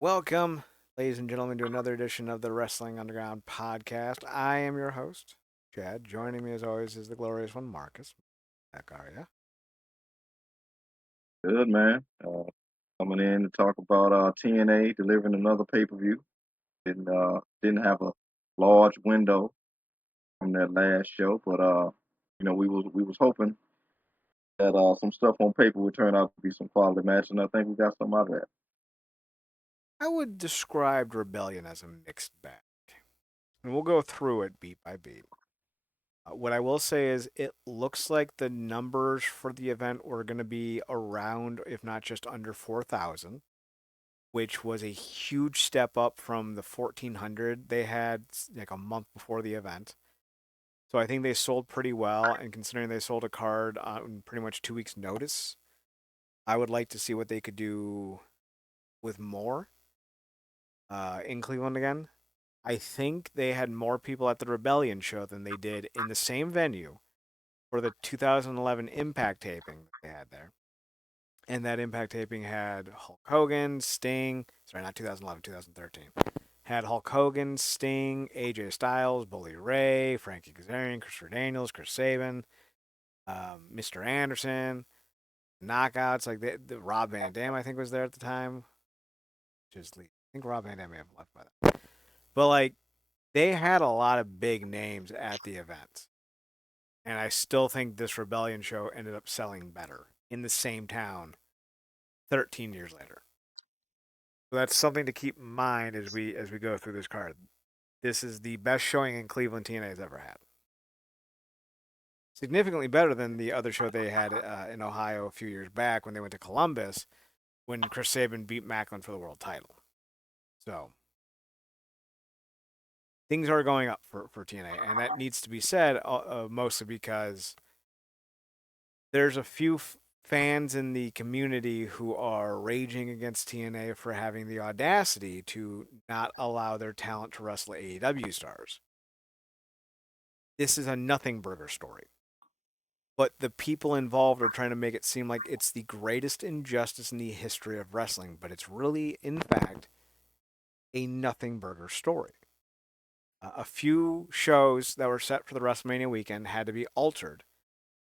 Welcome, ladies and gentlemen, to another edition of the Wrestling Underground podcast. I am your host, Chad. Joining me, as always, is the glorious one, Marcus. Heck are ya? Good man. Coming in to talk about TNA delivering another pay per view. Didn't have a large window from that last show, but we was hoping that some stuff on paper would turn out to be some quality match, and I think we got some out of that. I would describe Rebellion as a mixed bag, and we'll go through it beat by beat. What I will say is, it looks like the numbers for the event were going to be around, if not just under 4,000, which was a huge step up from the 1,400 they had like a month before the event. So I think they sold pretty well, and considering they sold a card on pretty much 2 weeks' notice, I would like to see what they could do with more in Cleveland again. I think they had more people at the Rebellion show than they did in the same venue for the 2011 Impact taping that they had there. And that Impact taping had Hulk Hogan, Sting, sorry, not 2011, 2013. Had Hulk Hogan, Sting, AJ Styles, Bully Ray, Frankie Kazarian, Christopher Daniels, Chris Sabin, Mr. Anderson, knockouts like the Rob Van Dam I think was there at the time. I think Rob Van Dam may have left by then. But like they had a lot of big names at the event, and I still think this Rebellion show ended up selling better in the same town 13 years later. So that's something to keep in mind as we go through this card. This is the best showing in Cleveland TNA has ever had. Significantly better than the other show they had in Ohio a few years back when they went to Columbus when Chris Sabin beat Macklin for the world title. So things are going up for TNA, and that needs to be said mostly because there's a few fans in the community who are raging against TNA for having the audacity to not allow their talent to wrestle AEW stars. This is a nothing burger story. But the people involved are trying to make it seem like it's the greatest injustice in the history of wrestling, but it's really, in fact, a nothing burger story. A few shows that were set for the WrestleMania weekend had to be altered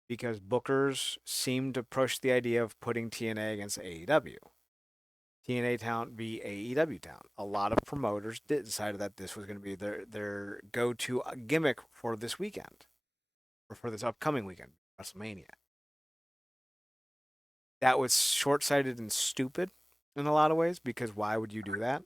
because bookers seemed to push the idea of putting TNA against AEW. TNA talent v AEW talent. A lot of promoters decided that this was going to be their go to gimmick for this weekend, or for this upcoming weekend, WrestleMania. That was short sighted and stupid in a lot of ways because why would you do that?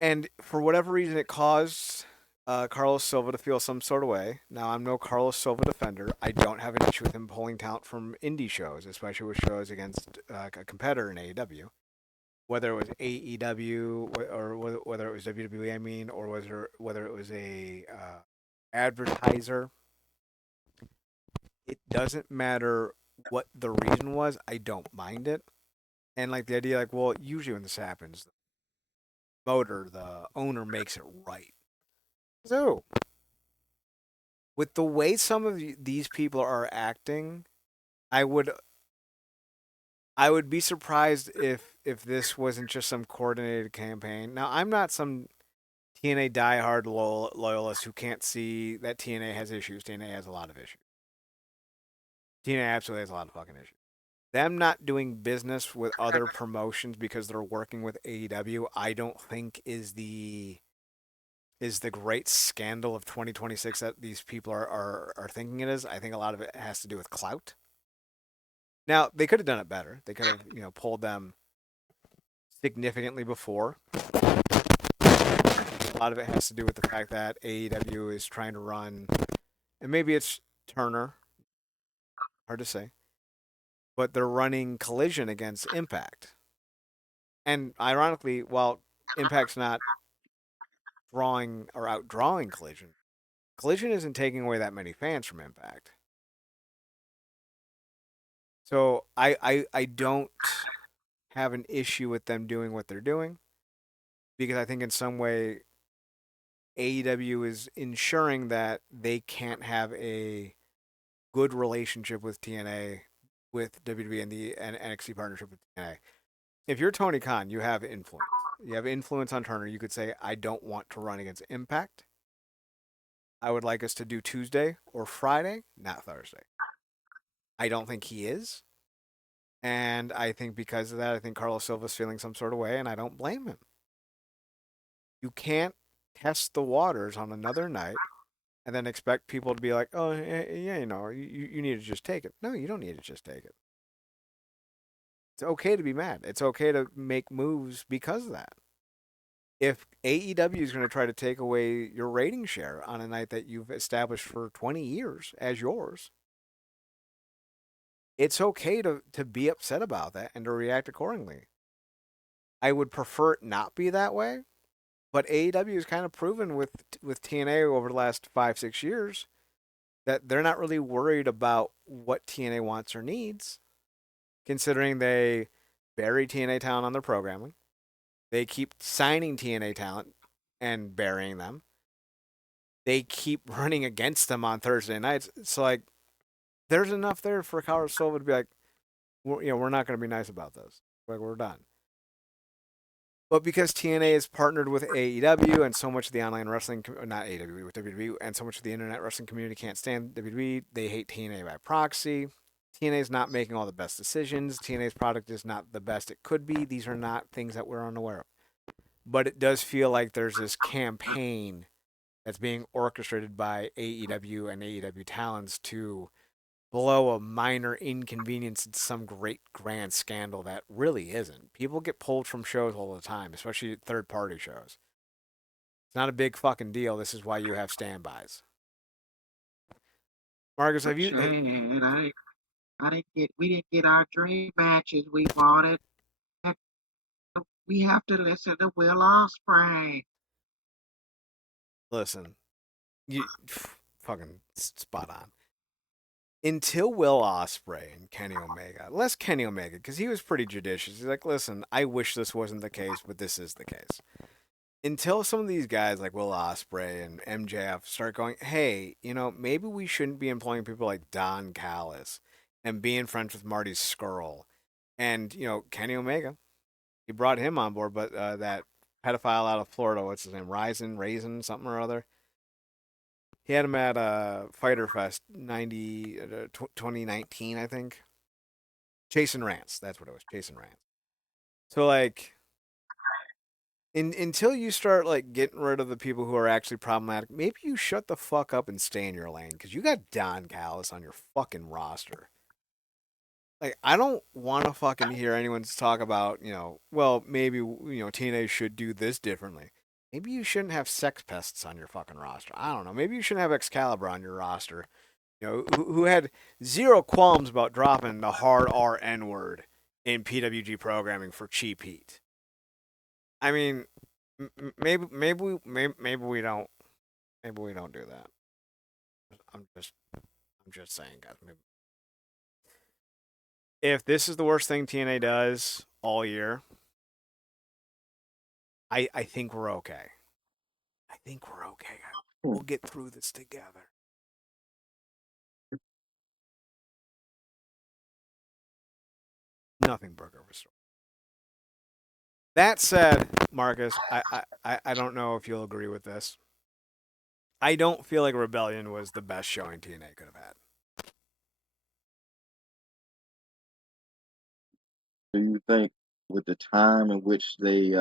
And for whatever reason, it caused Carlos Silva to feel some sort of way. Now, I'm no Carlos Silva defender. I don't have an issue with him pulling talent from indie shows, especially with shows against a competitor in AEW. Whether it was AEW or whether it was WWE, I mean, or whether it was a advertiser, it doesn't matter what the reason was. I don't mind it. And like the idea, like, well, usually when this happens, the owner makes it right. So, with the way some of these people are acting, I would I would be surprised if this wasn't just some coordinated campaign. Now, I'm not some TNA diehard loyalist who can't see that TNA has issues. TNA has a lot of issues. TNA absolutely has a lot of fucking issues. Them not doing business with other promotions because they're working with AEW, I don't think is the great scandal of 2026 that these people are thinking it is. I think a lot of it has to do with clout. Now, they could have done it better. They could have, pulled them significantly before. A lot of it has to do with the fact that AEW is trying to run, and maybe it's Turner, hard to say, but they're running Collision against Impact. And ironically, while Impact's not drawing or outdrawing Collision, Collision isn't taking away that many fans from Impact. So I don't have an issue with them doing what they're doing because I think in some way AEW is ensuring that they can't have a good relationship with TNA, with WWE and the NXT partnership with TNA. if you're Tony Khan, you have influence. You have influence on Turner. You could say, I don't want to run against Impact. I would like us to do Tuesday or Friday, not Thursday. I don't think he is. And I think because of that, I think Carlos Silva's feeling some sort of way, and I don't blame him. You can't test the waters on another night and then expect people to be like, oh, yeah, you need to just take it. No, you don't need to just take it. It's okay to be mad. It's okay to make moves because of that. If AEW is going to try to take away your rating share on a night that you've established for 20 years as yours, it's okay to be upset about that and to react accordingly. I would prefer it not be that way, but AEW has kind of proven with TNA over the last 5 6 years that they're not really worried about what TNA wants or needs, considering they bury TNA talent on their programming. They keep signing TNA talent and burying them. They keep running against them on Thursday nights. So like, there's enough there for Carlos Silva to be like, we're not going to be nice about this. Like, we're done. But because TNA is partnered with AEW and so much of the online wrestling, not AEW, with WWE, and so much of the internet wrestling community can't stand WWE, they hate TNA by proxy. TNA is not making all the best decisions. TNA's product is not the best it could be. These are not things that we're unaware of. But it does feel like there's this campaign that's being orchestrated by AEW and AEW talents to blow a minor inconvenience in some great grand scandal that really isn't. People get pulled from shows all the time, especially third party shows. It's not a big fucking deal. This is why you have standbys. Marcus, But have you? Chad, I didn't get we didn't get our dream matches we wanted. And we have to listen to Will Ospreay. Listen, you fucking spot on. Until Will Ospreay and Kenny Omega, less Kenny Omega because he was pretty judicious. He's like, listen, I wish this wasn't the case, but this is the case. Until some of these guys like Will Ospreay and MJF start going, hey, maybe we shouldn't be employing people like Don Callis and being friends with Marty Skrull and Kenny Omega. He brought him on board, but that pedophile out of Florida, what's his name, Raisin, something or other. He had him at Fighter Fest 2019, I think. Chasing Rants, that's what it was, Chasing Rants. So like, until you start like getting rid of the people who are actually problematic, maybe you shut the fuck up and stay in your lane because you got Don Callis on your fucking roster. Like, I don't want to fucking hear anyone talk about, well, maybe TNA should do this differently. Maybe you shouldn't have sex pests on your fucking roster. I don't know. Maybe you shouldn't have Excalibur on your roster. Who had zero qualms about dropping the hard RN word in PWG programming for cheap heat. I mean, maybe we don't do that. I'm just saying, guys. Maybe. If this is the worst thing TNA does all year, I think we're okay. I think we're okay. Hmm. We'll get through this together. Nothing broke over story. That said, Marcus, I don't know if you'll agree with this. I don't feel like Rebellion was the best showing TNA could have had. Do you think with the time in which they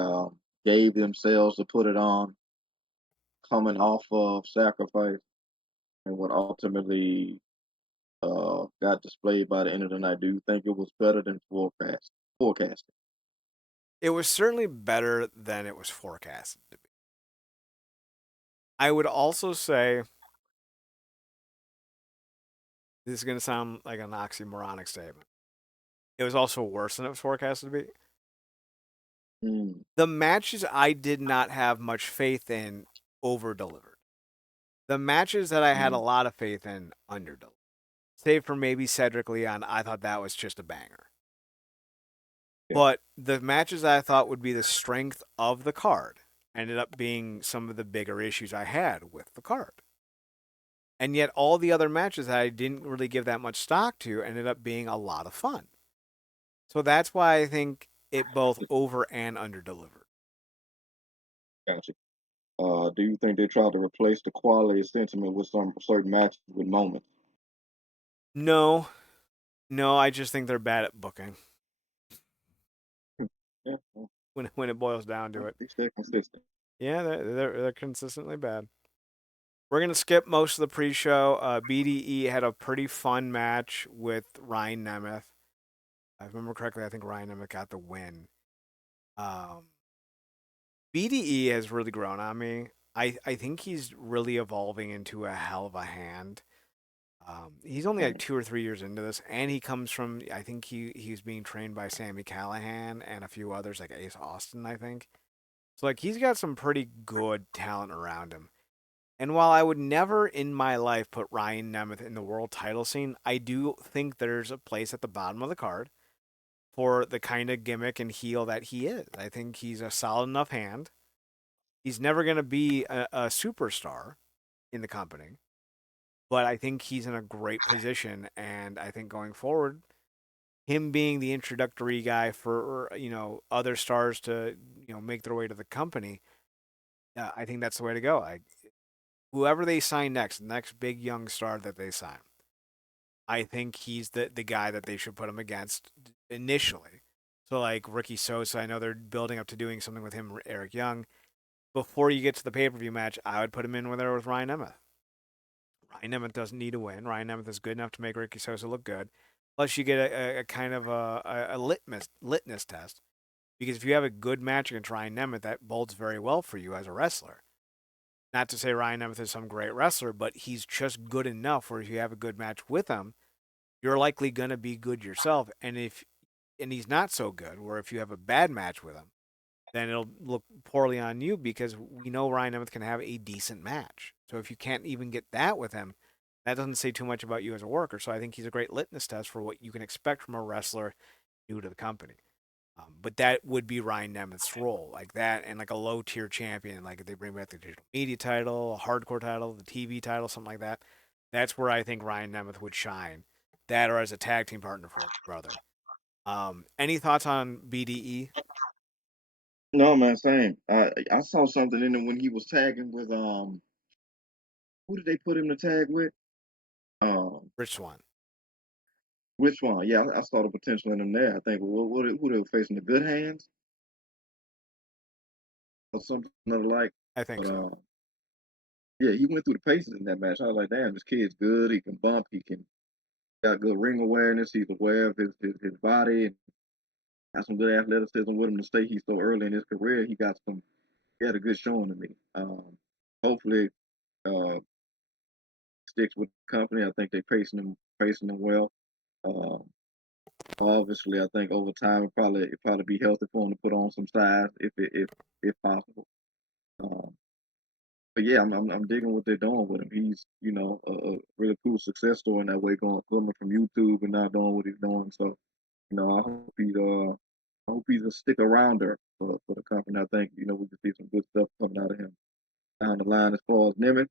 gave themselves to put it on, coming off of Sacrifice, and what ultimately got displayed by the end of the night, do you think it was better than forecasted? It was certainly better than it was forecasted to be. I would also say this is going to sound like an oxymoronic statement. It was also worse than it was forecasted to be. Mm, The matches I did not have much faith in over delivered. The matches that I had a mm, lot of faith in under delivered. Save for maybe Cedric Leon, I thought that was just a banger. yeah. But the matches I thought would be the strength of the card ended up being some of the bigger issues I had with the card. And yet all the other matches that I didn't really give that much stock to ended up being a lot of fun. So that's why I think it both over and under delivered. Gotcha. Do you think they tried to replace the quality of sentiment with some certain matches with moments? No, no, I just think they're bad at booking Yeah, well, when it boils down to it. they stay consistent. Yeah, they're consistently bad. We're gonna skip most of the pre-show. BDE had a pretty fun match with Ryan Nemeth. If I remember correctly, I think Ryan Nemeth got the win. Um, BDE has really grown on me. I think he's really evolving into a hell of a hand. He's only like Mhm. 2 or 3 years into this, and he comes from I think he's being trained by Sammy Callahan and a few others like Ace Austin, I think. So like he's got some pretty good talent around him. And while I would never in my life put Ryan Nemeth in the world title scene, I do think there's a place at the bottom of the card for the kind of gimmick and heel that he is. I think he's a solid enough hand. He's never going to be a superstar in the company, but I think he's in a great position. And I think going forward, him being the introductory guy for other stars to make their way to the company, I think that's the way to go. Whoever they sign next, the next big young star that they sign, I think he's the guy that they should put him against initially. So like Ricky Sosa, I know they're building up to doing something with him, Eric Young. Before you get to the pay per view match, I would put him in there with Ryan Nemeth. Ryan Nemeth doesn't need to win. Ryan Nemeth is good enough to make Ricky Sosa look good. Plus, you get a kind of a litmus test because if you have a good match against Ryan Nemeth, that bodes very well for you as a wrestler. Not to say Ryan Nemeth is some great wrestler, but he's just good enough where if you have a good match with him, you're likely gonna be good yourself. And he's not so good, where if you have a bad match with him, then it'll look poorly on you because we know Ryan Nemeth can have a decent match. So if you can't even get that with him, that doesn't say too much about you as a worker. So I think he's a great litmus test for what you can expect from a wrestler new to the company. But that would be Ryan Nemeth's role, like that, and like a low tier champion, like if they bring back the digital media title, a hardcore title, the TV title, something like that. That's where I think Ryan Nemeth would shine. That or as a tag team partner for his brother. Any thoughts on BDE? No, man, same. I saw something in him when he was tagging with who did they put him to tag with? Rich Swan. Which one? Yeah, I saw the potential in him there. I think who they were facing, the Good Hands or something of the like. I think But so. yeah, he went through the paces in that match. I was like, damn, this kid's good. He can bump. He can got good ring awareness. He's aware of his body and got some good athleticism with him to stay. He's so early in his career. He had a good showing to me. Hopefully, uh, sticks with the company. I think they pacing him well. Um, obviously, I think over time it probably be healthy for him to put on some size if possible. Um, but yeah, I'm digging what they're doing with him. He's a really cool success story in that way, going coming from YouTube and now doing what he's doing. So I hope he's a stick arounder for the company. I think we can see some good stuff coming out of him down the line as far as Nemeth.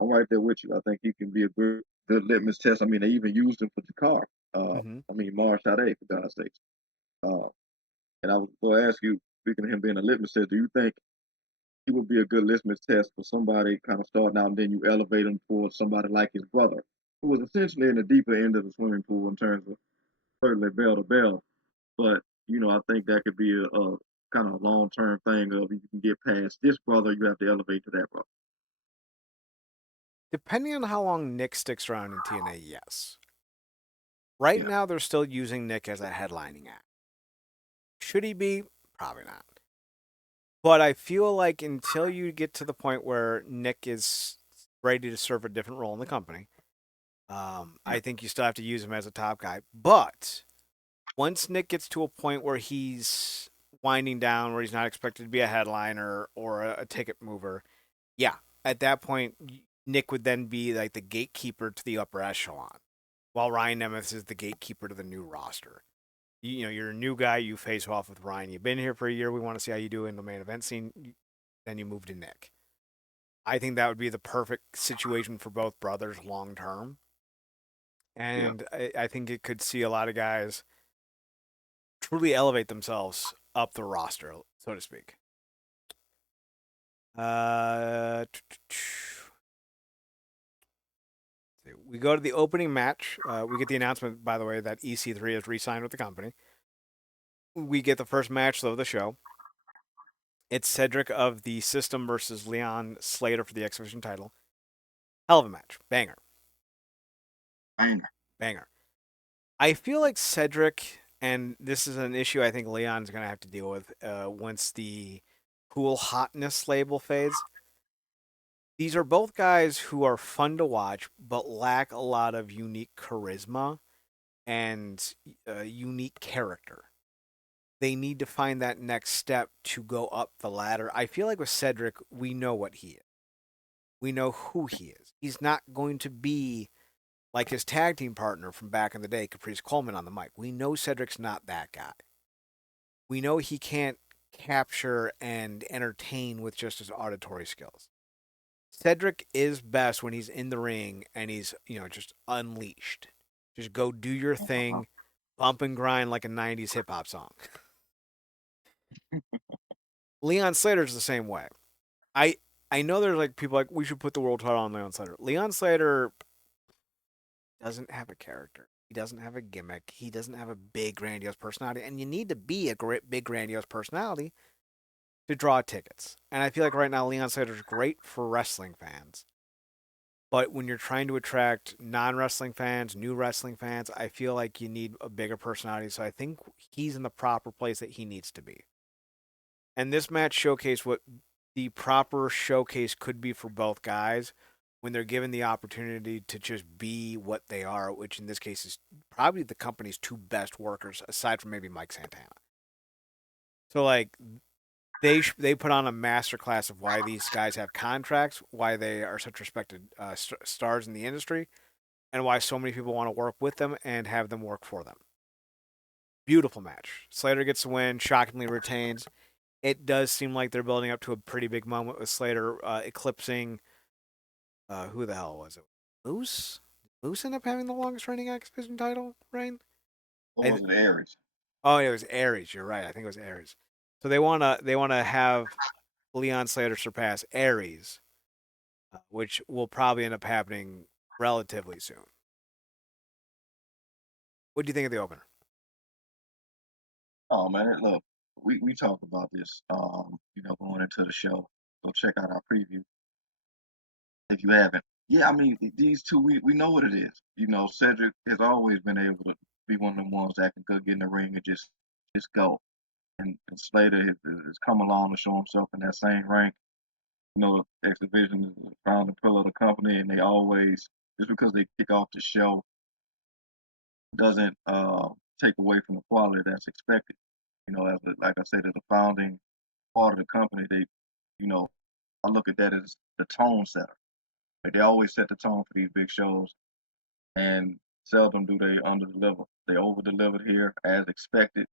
I'm right there with you. I think he can be a good litmus test. I mean, they even used him for Jakar. Mm-hmm. Mars Sade, for God's sakes. Uh, and I was going to ask you, speaking of him being a litmus test, do you think he would be a good litmus test for somebody kind of starting out and then you elevate him towards somebody like his brother, who was essentially in the deeper end of the swimming pool in terms of certainly bell to bell. But I think that could be a kind of long term thing of you can get past this brother, you have to elevate to that brother. Depending on how long Nick sticks around in TNA, yes. Right Yeah, now, they're still using Nick as a headlining act. Should he be? Probably not. But I feel like until you get to the point where Nick is ready to serve a different role in the company, yeah, I think you still have to use him as a top guy. But once Nick gets to a point where he's winding down, where he's not expected to be a headliner or a ticket mover, yeah, at that point, Nick would then be like the gatekeeper to the upper echelon, while Ryan Nemeth is the gatekeeper to the new roster. You're a new guy. You face off with Ryan. You've been here for a year. We want to see how you do in the main event scene. Then you move to Nick. I think that would be the perfect situation for both brothers long term. yeah. And I think it could see a lot of guys truly elevate themselves up the roster, so to speak. Uh, we go to the opening match. We get the announcement, by the way, that EC3 has re-signed with the company. We get the first match though of the show. It's Cedric of the System versus Leon Slater for the X Division title. Hell of a match, banger, Banger. banger. I feel like Cedric, and this is an issue I think Leon's gonna have to deal with once the cool hotness label fades. These are both guys who are fun to watch, but lack a lot of unique charisma and unique character. They need to find that next step to go up the ladder. I feel like with Cedric, we know what he is. We know who he is. He's not going to be like his tag team partner from back in the day, Caprice Coleman on the mic. We know Cedric's not that guy. We know he can't capture and entertain with just his auditory skills. Cedric is best when he's in the ring and he's, just unleashed. Just go do your Uh-huh. thing, bump and grind like a 90s hip hop song. Leon Slater's the same way. I I know there's like people like we should put the world title on Leon Slater. Leon Slater doesn't have a character. He doesn't have a gimmick. He doesn't have a big grandiose personality, and you need to be a great big grandiose personality to draw tickets. And I feel like right now Leon Slater's great for wrestling fans. But when you're trying to attract non-wrestling fans, new wrestling fans, I feel like you need a bigger personality. So I think he's in the proper place that he needs to be. And this match showcased what the proper showcase could be for both guys when they're given the opportunity to just be what they are, which in this case is probably the company's two best workers, aside from maybe Mike Santana. So like they put on a masterclass of why these guys have contracts, why they are such respected stars in the industry, and why so many people want to work with them and have them work for them. Beautiful match. Slater gets the win, shockingly retains. It does seem like they're building up to a pretty big moment with Slater eclipsing who the hell was it? Moose? Moose ended up having the longest reigning X Division title reign. What I, was it, Aries? oh, it was Aries. You're right. I think it was Aries. So they wanna have Leon Slater surpass Aries, which will probably end up happening relatively soon. What do you think of the opener? Oh man, look, we talked about this, going into the show. So check out our preview if you haven't. Yeah, I mean these two, we know what it is. Cedric has always been able to be one of the ones that can go get in the ring and just go. And Slater has come along to show himself in that same rank. X Division is the founding pillar of the company, and they always, just because they kick off the show doesn't take away from the quality that's expected. Like I said, as a founding part of the company, you know, I look at that as the tone setter. Like, they always set the tone for these big shows, and seldom do they under deliver. They over delivered here as expected,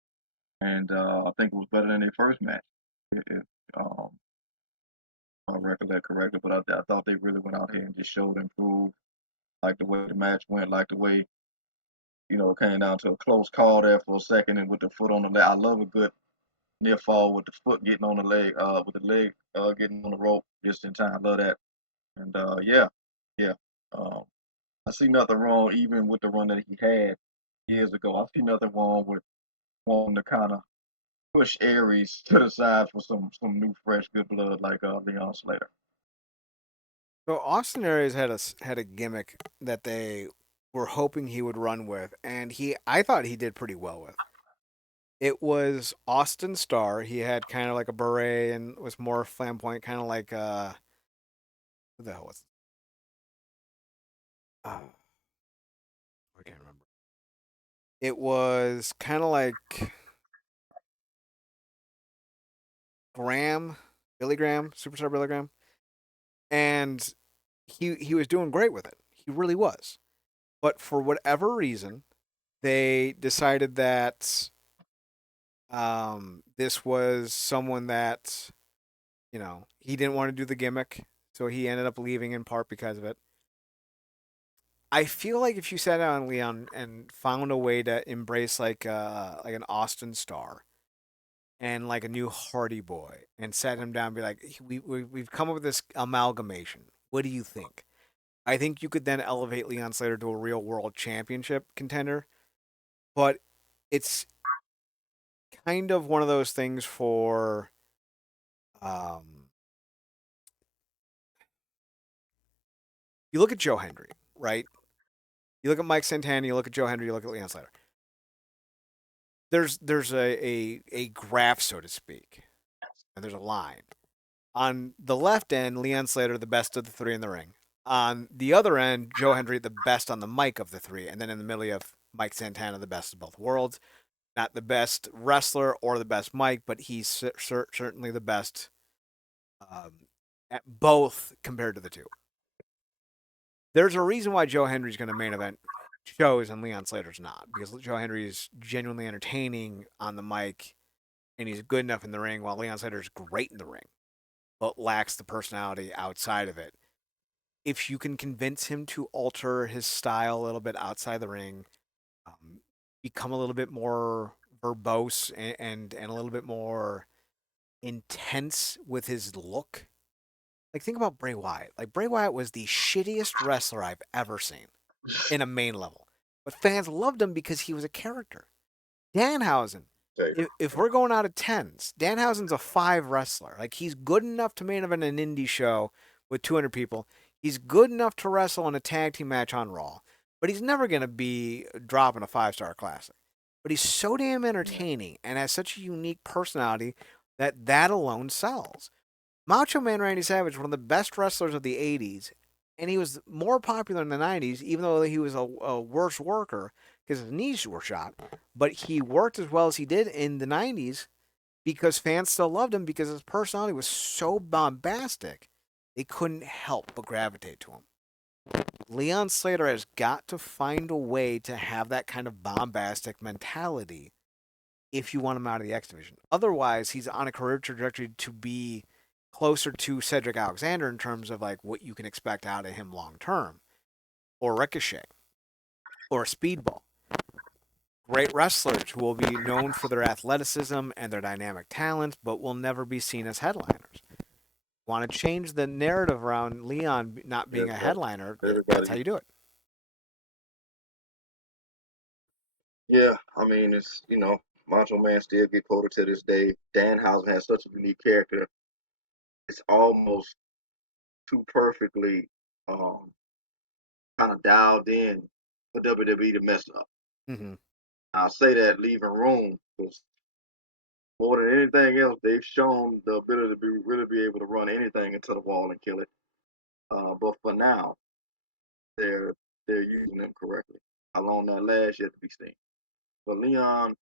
and I think it was better than their first match. If I recollect correctly, but I thought they really went out here and just showed improved, like the way the match went, like the way it came down to a close call there for a second, and with the foot on the leg. I love a good near fall with the foot getting on the leg, with the leg getting on the rope just in time. Love that. And yeah, yeah. Um, I see nothing wrong even with the run that he had years ago. I see nothing wrong with wanting to kind of push Aries to the side for some new fresh good blood like Leon Slater. So Austin Aries had a gimmick that they were hoping he would run with, and I thought he did pretty well with. It was Austin Starr. He had kind of like a beret and was more flamboyant, kind of like who the hell was I can't remember. It was kind of like Graham, Billy Graham, Superstar Billy Graham, and he was doing great with it. He really was. But for whatever reason, they decided that this was someone that he didn't want to do the gimmick, so he ended up leaving in part because of it. I feel like if you sat down Leon and found a way to embrace like an Austin Star and like a new Hardy Boy and sat him down and be like, we've come up with this amalgamation. What do you think? I think you could then elevate Leon Slater to a real world championship contender, but it's kind of one of those things for um, you look at Joe Hendry, right? You look at Mike Santana, you look at Joe Hendry, you look at Leon Slater. There's a graph, so to speak, and there's a line. On the left end, Leon Slater, the best of the three in the ring. On the other end, Joe Hendry, the best on the mic of the three. And then in the middle, you have Mike Santana, the best of both worlds. Not the best wrestler or the best mic, but he's certainly the best um, at both compared to the two. There's a reason why Joe Hendry's going to main event shows and Leon Slater's not, because Joe Hendry is genuinely entertaining on the mic and he's good enough in the ring, while Leon Slater's great in the ring, but lacks the personality outside of it. If you can convince him to alter his style a little bit outside the ring, um, become a little bit more verbose and a little bit more intense with his look. Like think about Bray Wyatt. Like Bray Wyatt was the shittiest wrestler I've ever seen in a main level, but fans loved him because he was a character. Danhausen. Okay. If we're going out of tens, Danhausen's a five wrestler. Like he's good enough to main event an indie show with 200 people. He's good enough to wrestle in a tag team match on Raw, but he's never gonna be dropping a 5-star classic. But he's so damn entertaining and has such a unique personality that alone sells. Macho Man Randy Savage, one of the best wrestlers of the 80s, and he was more popular in the 90s, even though he was a worse worker because his knees were shot. But he worked as well as he did in the 90s because fans still loved him because his personality was so bombastic, they couldn't help but gravitate to him. Leon Slater has got to find a way to have that kind of bombastic mentality if you want him out of the X Division. Otherwise, he's on a career trajectory to be closer to Cedric Alexander in terms of like what you can expect out of him long term, or Ricochet, or Speedball. Great wrestlers who will be known for their athleticism and their dynamic talent, but will never be seen as headliners. Want to change the narrative around Leon not being a Everybody, headliner? That's how everybody. you do it. Yeah, I mean, it's, Macho Man still get quoted to this day. Danhausen has such a unique character. It's almost too perfectly um, kind of dialed in for WWE to mess up. Mm-hmm. I'll say that leaving room because more than anything else, they've shown the ability to really be able to run anything into the wall and kill it. But for now, they're they're using them correctly. How long that lasts yet to be seen. But Leon,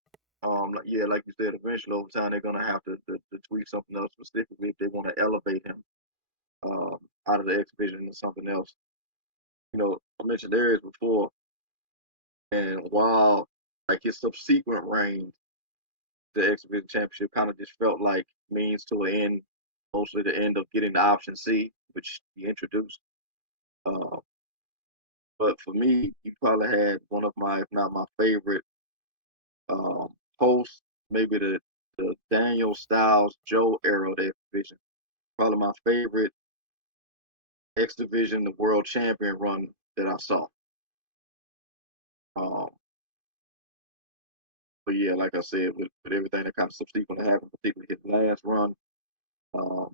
yeah, like you said, eventually over time they're gonna have to tweak something else specifically if they want to elevate him um, out of the X Division to something else. I mentioned areas before, and while like his subsequent reign, the X Division Championship kind of just felt like means to an end, mostly the end of getting the option C, which he introduced. Uh, but for me, he probably had one of my, if not my favorite, post maybe the Daniel Styles Joe era of the X Division. Probably my favorite X Division, the World Champion run that I saw. Um, but yeah, like I said, with everything that kind of subsequently happened, particularly his last run, um,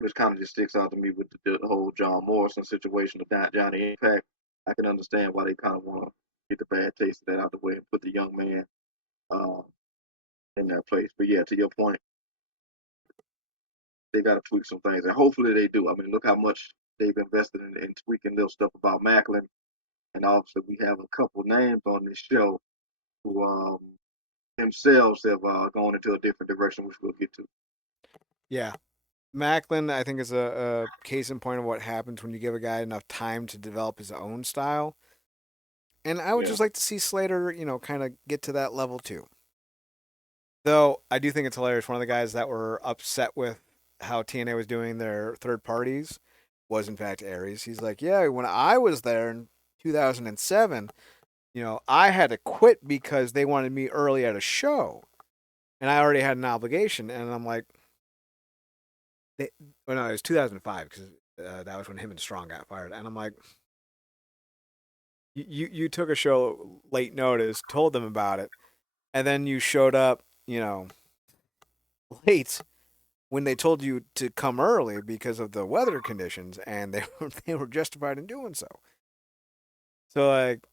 which kind of just sticks out to me with the whole John Morrison situation of Johnny Impact. I can understand why they kind of want to get the bad taste of that out the way and put the young man um, in their place. But yeah, to your point, they got to tweak some things, and hopefully they do. I mean, look how much they've invested in tweaking little stuff about Macklin, and obviously we have a couple names on this show who themselves have gone into a different direction, which we'll get to. Yeah, Macklin, I think, is a case in point of what happens when you give a guy enough time to develop his own style. And I would Yeah, just like to see Slater, kind of get to that level too. Though I do think it's hilarious. One of the guys that were upset with how TNA was doing their third parties was in fact Aries. He's like, yeah, when I was there in 2007, I had to quit because they wanted me early at a show, and I already had an obligation. And I'm like, well, no, it was 2005 because that was when him and Strong got fired. And I'm like, you took a show late notice, told them about it, and then you showed up, late when they told you to come early because of the weather conditions, and they were justified in doing so. So like,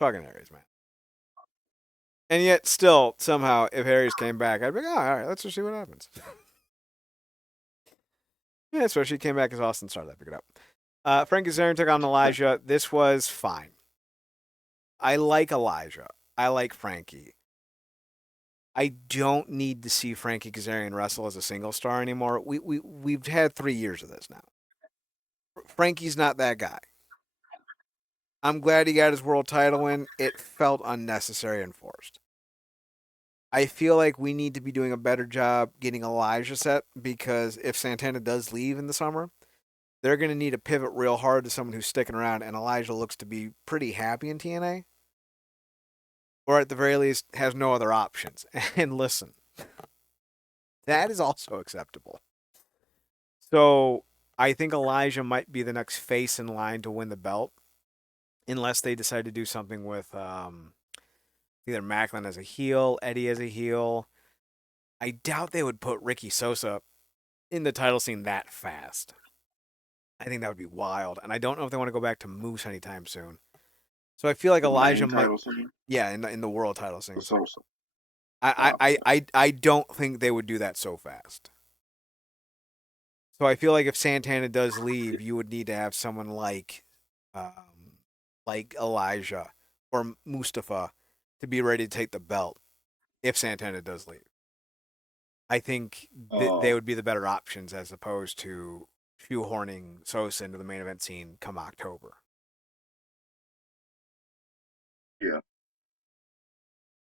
fucking Aries, man. And yet, still, somehow, if Aries came back, I'd be like, oh, all right, let's just see what happens. Yeah, so she came back as Austin started. I pick it up. Frank Kazarian took on Elijah. This was fine. I like Elijah. I like Frankie. I don't need to see Frankie Kazarian wrestle as a single star anymore. We've had 3 years of this now. Frankie's not that guy. I'm glad he got his world title win. It felt unnecessary and forced. I feel like we need to be doing a better job getting Elijah set because if Santana does leave in the summer, they're going to need to pivot real hard to someone who's sticking around, and Elijah looks to be pretty happy in TNA, or at the very least has no other options. And listen, that is also acceptable. So I think Elijah might be the next face in line to win the belt, unless they decide to do something with either Macklin as a heel, Eddie as a heel. I doubt they would put Ricky Sosa in the title scene that fast. I think that would be wild, and I don't know if they want to go back to Moose anytime soon. So I feel like The Elijah main might, title scene yeah, in the world title for scene. So Sosa. I, I, Yeah. I, I don't think they would do that so fast. So I feel like if Santana does leave, you would need to have someone like Elijah or Mustafa to be ready to take the belt if Santana does leave. I think they Uh, would be the better options as opposed to shoehorning Sosa into the main event scene come October. yeah,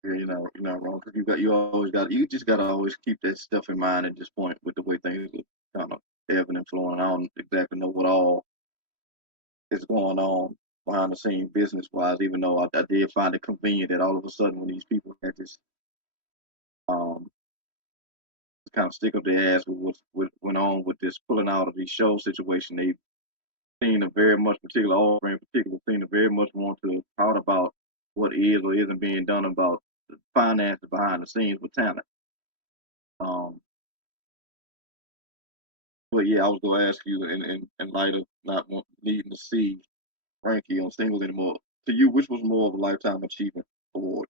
yeah, you're not wrong because you just got to always keep that stuff in mind at this point with the way things are kind of ebbing and flowing. I don't exactly know what all is going on behind the scene business wise, even though I did find it convenient that all of a sudden when these people had this um kind of stick up their ass with what went on with this pulling out of these show situation, they seem to very much particular all in particular seem to very much want to talk about what is or isn't being done about the finances behind the scenes with talent. Um, but yeah, I was gonna ask you in light of not needing to see Frankie on singles anymore. To you, which was more of a lifetime achievement award?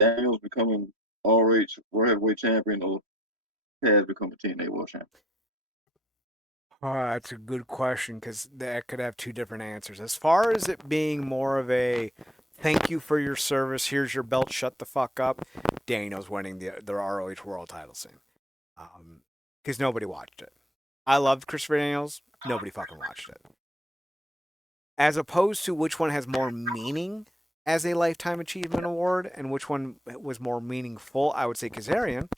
Daniels becoming RH World Heavyweight Champion or Taz becoming TNA World Champion? That's a good question because that could have two different answers. As far as it being more of a thank you for your service, here's your belt, shut the fuck up, Daniels winning the ROH World title scene. Because nobody watched it. I loved Christopher Daniels, nobody fucking watched it. As opposed to which one has more meaning as a lifetime achievement award and which one was more meaningful, I would say Kazarian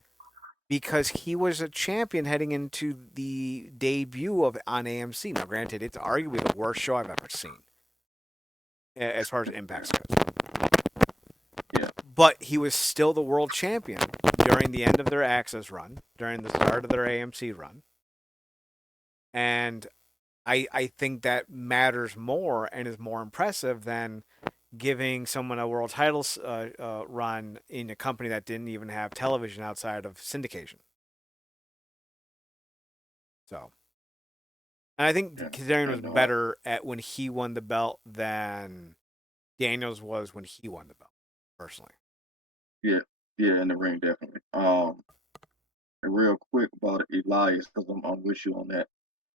because he was a champion heading into the debut of on AMC. Now, granted, it's arguably the worst show I've ever seen as far as Impact's goes. Yeah, But he was still the world champion during the end of their Access run, during the start of their AMC run, and I think that matters more and is more impressive than giving someone a world title run in a company that didn't even have television outside of syndication. So, and I think yeah, Kazarian I was know. better at when he won the belt than Daniels was when he won the belt, personally. Yeah, yeah, in the ring definitely. And real quick about Elias, because I'm with you on that.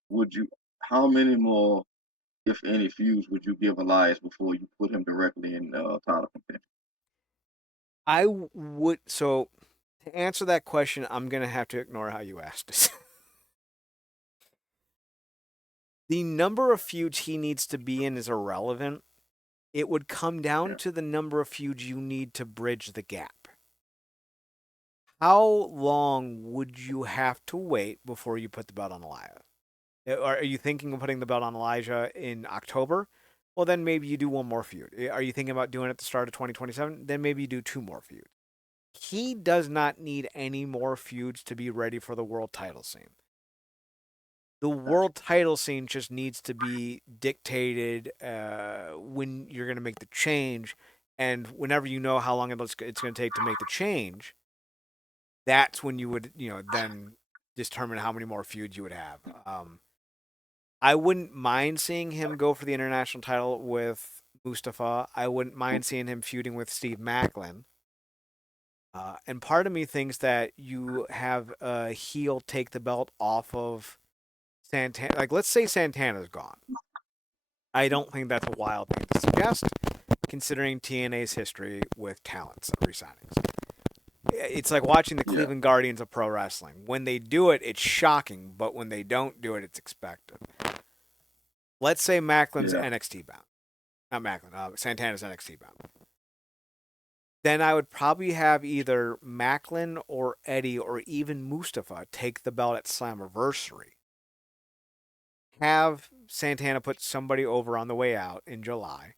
Would you? How many more, if any, feuds would you give Elias before you put him directly in title contention? I would so to answer that question, I'm gonna have to ignore how you asked it. The number of feuds he needs to be in is irrelevant. It would come down Yeah, to the number of feuds you need to bridge the gap. How long would you have to wait before you put the belt on Elias? Are you thinking of putting the belt on Elijah in October? Well, then maybe you do one more feud. Are you thinking about doing it at the start of 2027? Then maybe you do two more feuds. He does not need any more feuds to be ready for the world title scene. The Gotcha. world title scene just needs to be dictated when you're going to make the change, and whenever you know how long it's going to take to make the change, that's when you would then determine how many more feuds you would have. I wouldn't mind seeing him go for the international title with Mustafa. I wouldn't mind seeing him feuding with Steve Macklin. And part of me thinks that you have a heel take the belt off of Santana. Like, let's say Santana's gone. I don't think that's a wild thing to suggest, considering TNA's history with talents resignings. It's like watching the Yeah, Cleveland Guardians of pro wrestling. When they do it, it's shocking, but when they don't do it, it's expected. Let's say Macklin's yeah, NXT bound. Not Macklin, Santana's NXT bound. Then I would probably have either Macklin or Eddie or even Mustafa take the belt at Slammiversary. Have Santana put somebody over on the way out in July.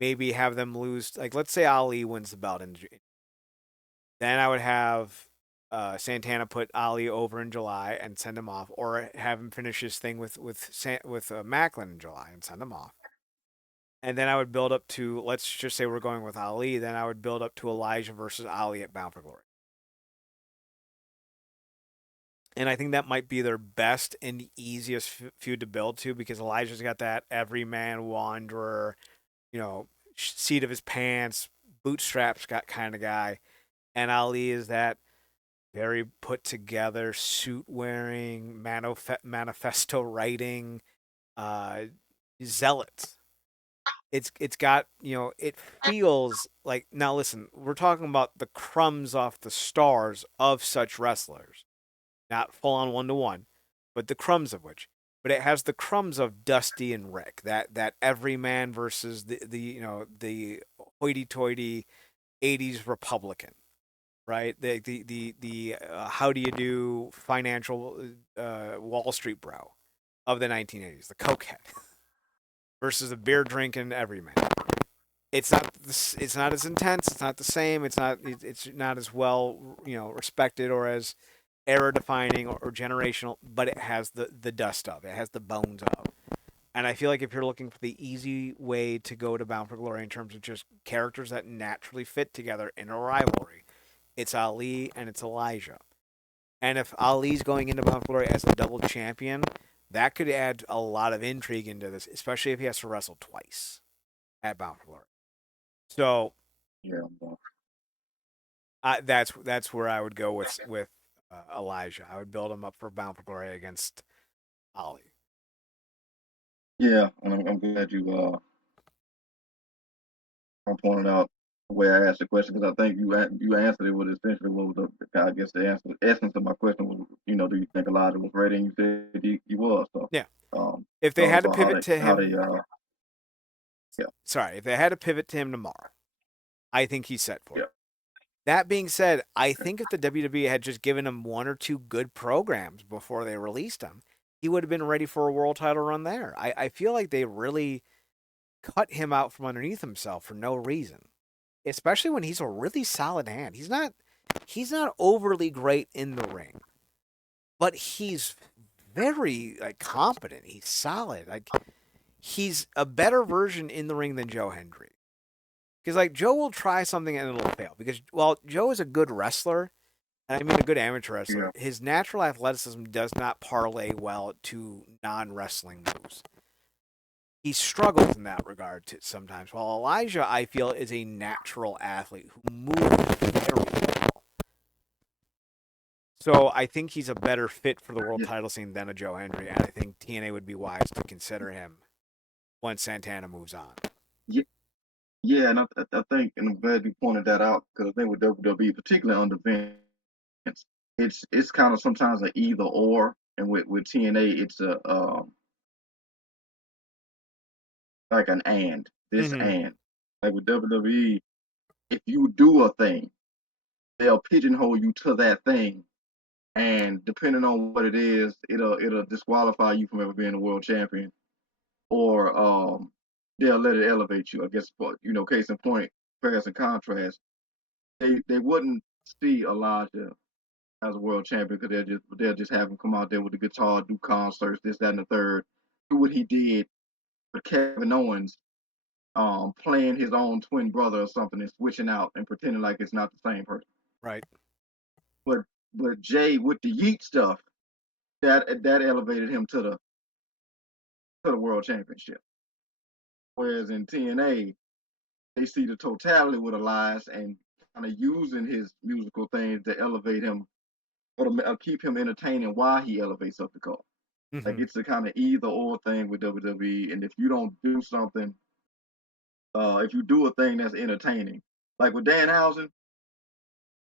Maybe have them lose. Like, let's say Ali wins the belt in. Then I would have Santana put Ali over in July and send him off, or have him finish his thing with Macklin in July and send him off. And then I would build up to, let's just say we're going with Ali. Then I would build up to Elijah versus Ali at Bound for Glory. And I think that might be their best and easiest feud to build to, because Elijah's got that everyman wanderer, seat of his pants, bootstraps got kind of guy, and Ali is that very put together, suit wearing, manifesto writing, uh, zealot. It's got it feels like, now listen, we're talking about the crumbs off the stars of such wrestlers, not full on 1-to-1, but the crumbs of which. But it has the crumbs of Dusty and Rick, that everyman versus the hoity-toity '80s Republican, right? The how do you do financial Wall Street bro of the 1980s, the cokehead versus the beer drinking everyman. It's not as intense. It's not the same. It's not as well respected or as era defining or generational, but it has the dust of it has the bones of. And I feel like if you're looking for the easy way to go to Bound for Glory in terms of just characters that naturally fit together in a rivalry, it's Ali and it's Elijah. And if Ali's going into Bound for Glory as a double champion, that could add a lot of intrigue into this, especially if he has to wrestle twice at Bound for Glory. So yeah. that's where I would go with Elijah. I would build him up for Bound for Glory against Ali. Yeah, and I'm glad you pointed out the way I asked the question, because I think you answered it with essentially what was I guess the essence of my question was, do you think Elijah was ready? And you said he was. So, Yeah. um, If they thought had to about pivot to how they him, yeah, sorry, if they had to pivot to him tomorrow, I think he's set for yeah, it. That being said, I think if the WWE had just given him one or two good programs before they released him, he would have been ready for a world title run there. I feel like they really cut him out from underneath himself for no reason, especially when he's a really solid hand. He's not overly great in the ring, but he's very competent. He's solid. Like, he's a better version in the ring than Joe Hendry. Because Joe will try something and it'll fail. Because while Joe is a good wrestler, and I mean a good amateur wrestler, yeah, his natural athleticism does not parlay well to non-wrestling moves. He struggles in that regard sometimes. While Elijah, I feel, is a natural athlete who moves very well. So I think he's a better fit for the world yeah, title scene than a Joe Hendry, and I think TNA would be wise to consider him once Santana moves on. yeah. Yeah, and I think, and I'm glad you pointed that out, because I think with WWE, particularly under Vince, it's kind of sometimes an either or, and with TNA, it's a like an and this Mm-hmm. and like with WWE, if you do a thing, they'll pigeonhole you to that thing, and depending on what it is, it'll disqualify you from ever being a world champion, or they'll let it elevate you. I guess, but case in point, comparison and contrast, they wouldn't see Elijah as a world champion because they'll just have him come out there with the guitar, do concerts, this, that, and the third, do what he did with Kevin Owens, playing his own twin brother or something and switching out and pretending like it's not the same person. Right. But Jay with the Yeet stuff, that elevated him to the world championship. Whereas in TNA, they see the totality with Elias and kind of using his musical things to elevate him or to keep him entertaining while he elevates up the card. Like Hmm. it's a kind of either or thing with WWE. And if you don't do something, if you do a thing that's entertaining, like with Danhausen,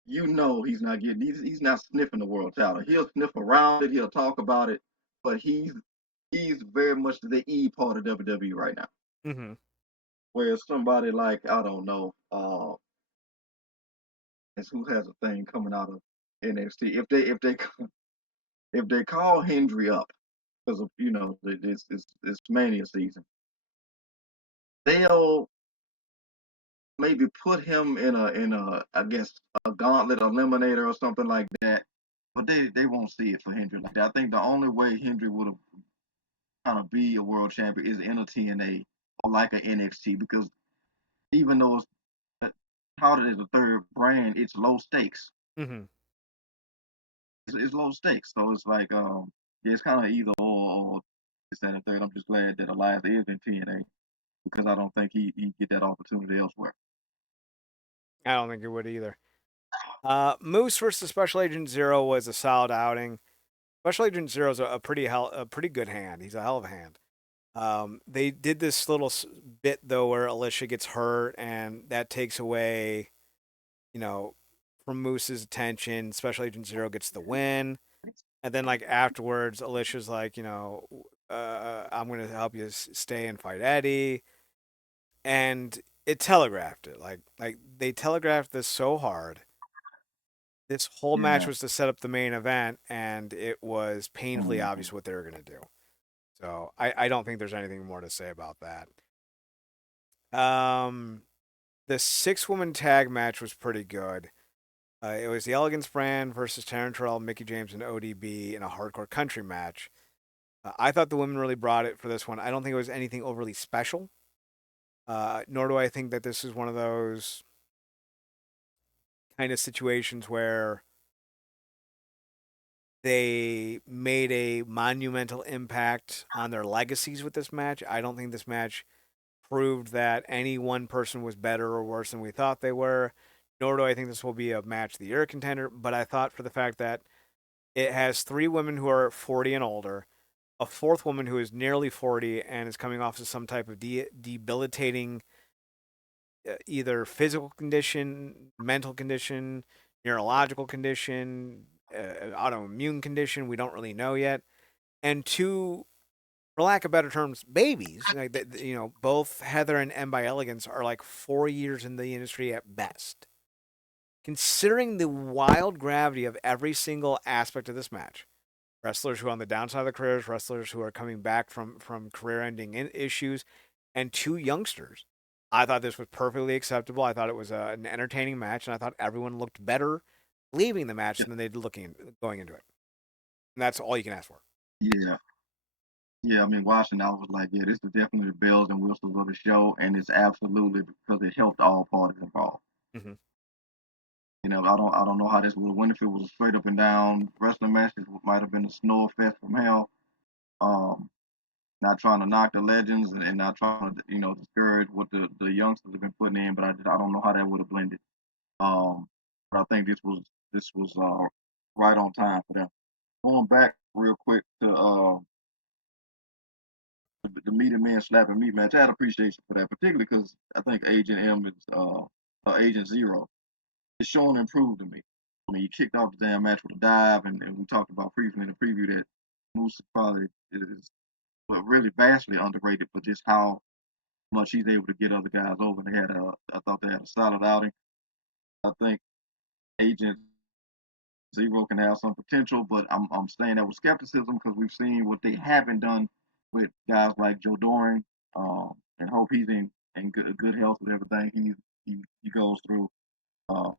he's not he's not sniffing the world title. He'll sniff around it, he'll talk about it, but he's very much the E part of WWE right now. Hmm. Whereas somebody like, I don't know, is who has a thing coming out of NXT. If they call Hendry up because of this Mania season, they'll maybe put him in a I guess a gauntlet eliminator or something like that. But they won't see it for Hendry like that. I think the only way Hendry would have kind of be a world champion is in a TNA or like an NXT, because even though it's touted as a third brand, it's low stakes. Hmm. It's low stakes, so it's like yeah, it's kind of either or this that and third. I'm just glad that Elias is in TNA because I don't think he get that opportunity elsewhere. I don't think it would either. Moose versus Special Agent Zero was a solid outing. Special Agent Zero is a pretty good hand. He's a hell of a hand. They did this little bit though where Alicia gets hurt, and that takes away, you know, from Moose's attention. Special Agent Zero gets the win, and then like afterwards, Alicia's like, I'm gonna help you stay and fight Eddie, and it telegraphed it. Like they telegraphed this so hard. This whole match Yeah. was to set up the main event, and it was painfully Mhm. obvious what they were gonna do. So I don't think there's anything more to say about that. Um, the 6 woman tag match was pretty good. It was the Elegance brand versus Taryn Terrell, Mickey James, and ODB in a hardcore country match. I thought the women really brought it for this one. I don't think it was anything overly special, nor do I think that this is one of those kind of situations where they made a monumental impact on their legacies with this match. I don't think this match proved that any one person was better or worse than we thought they were, nor do I think this will be a match of the year contender. But I thought for the fact that it has 3 women who are 40 and older, a fourth woman who is nearly 40 and is coming off of some type of debilitating either physical condition, mental condition, neurological condition, autoimmune condition. We don't really know yet. And two, for lack of better terms, babies. Like both Heather and M by Elegance are like 4 years in the industry at best. Considering the wild gravity of every single aspect of this match, wrestlers who are on the downside of their careers, wrestlers who are coming back from career-ending issues, and 2 youngsters. I thought this was perfectly acceptable. I thought it was an entertaining match, and I thought everyone looked better leaving the match than they did going into it. And that's all you can ask for. Yeah, yeah. I mean, watching, I was like, yeah, this is definitely the bells and whistles of the show, and it's absolutely because it helped all parties involved. Mm-hmm. I don't know how this would have went if it was a straight up and down wrestling match. It might have been a snore fest from hell. Um, Not trying to knock the legends and not trying to discourage what the youngsters have been putting in, but I don't know how that would have blended. Um, but I think this was right on time for them. Going back real quick to the meat and men slapping meat match, I had appreciation for that, particularly because I think Agent M is Agent Zero is showing improved to me. I mean, he kicked off the damn match with a dive, and we talked about briefly in the preview that Moose probably is well, really vastly underrated for just how much he's able to get other guys over. I thought they had a solid outing. I think Agent Zero can have some potential, but I'm saying that with skepticism because we've seen what they haven't done with guys like Joe Doring, and hope he's in good health with everything he goes through. Um,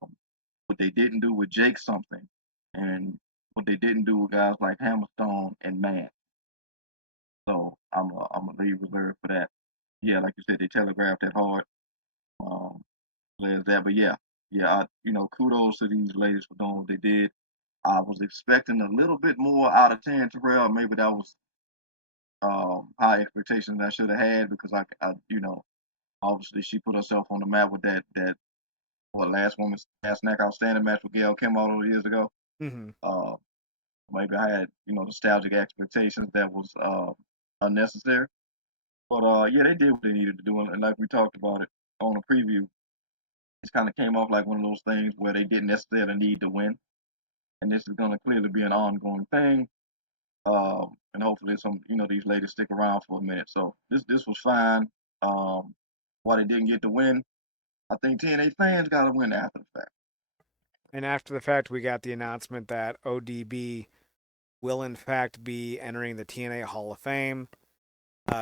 what they didn't do with Jake something, and what they didn't do with guys like Hammerstone and Man. So I'm a leave reserved for that. Yeah, like you said, they telegraphed that hard. Um, there's that, but yeah, kudos to these ladies for doing what they did. I was expecting a little bit more out of Tan Terrell. Maybe that was high expectations I should have had because obviously she put herself on the map with that last knockout standing match with Gail Kim all those years ago. Hmm. Uh, maybe I had nostalgic expectations that was unnecessary. But yeah, they did what they needed to do, and like we talked about it on the preview, it kind of came off like one of those things where they didn't necessarily need to win, and this is going to clearly be an ongoing thing. And hopefully these ladies stick around for a minute. So this was fine. Why they didn't get the win, I think TNA fans got to win after the fact. And after the fact, we got the announcement that ODB will in fact be entering the TNA Hall of Fame.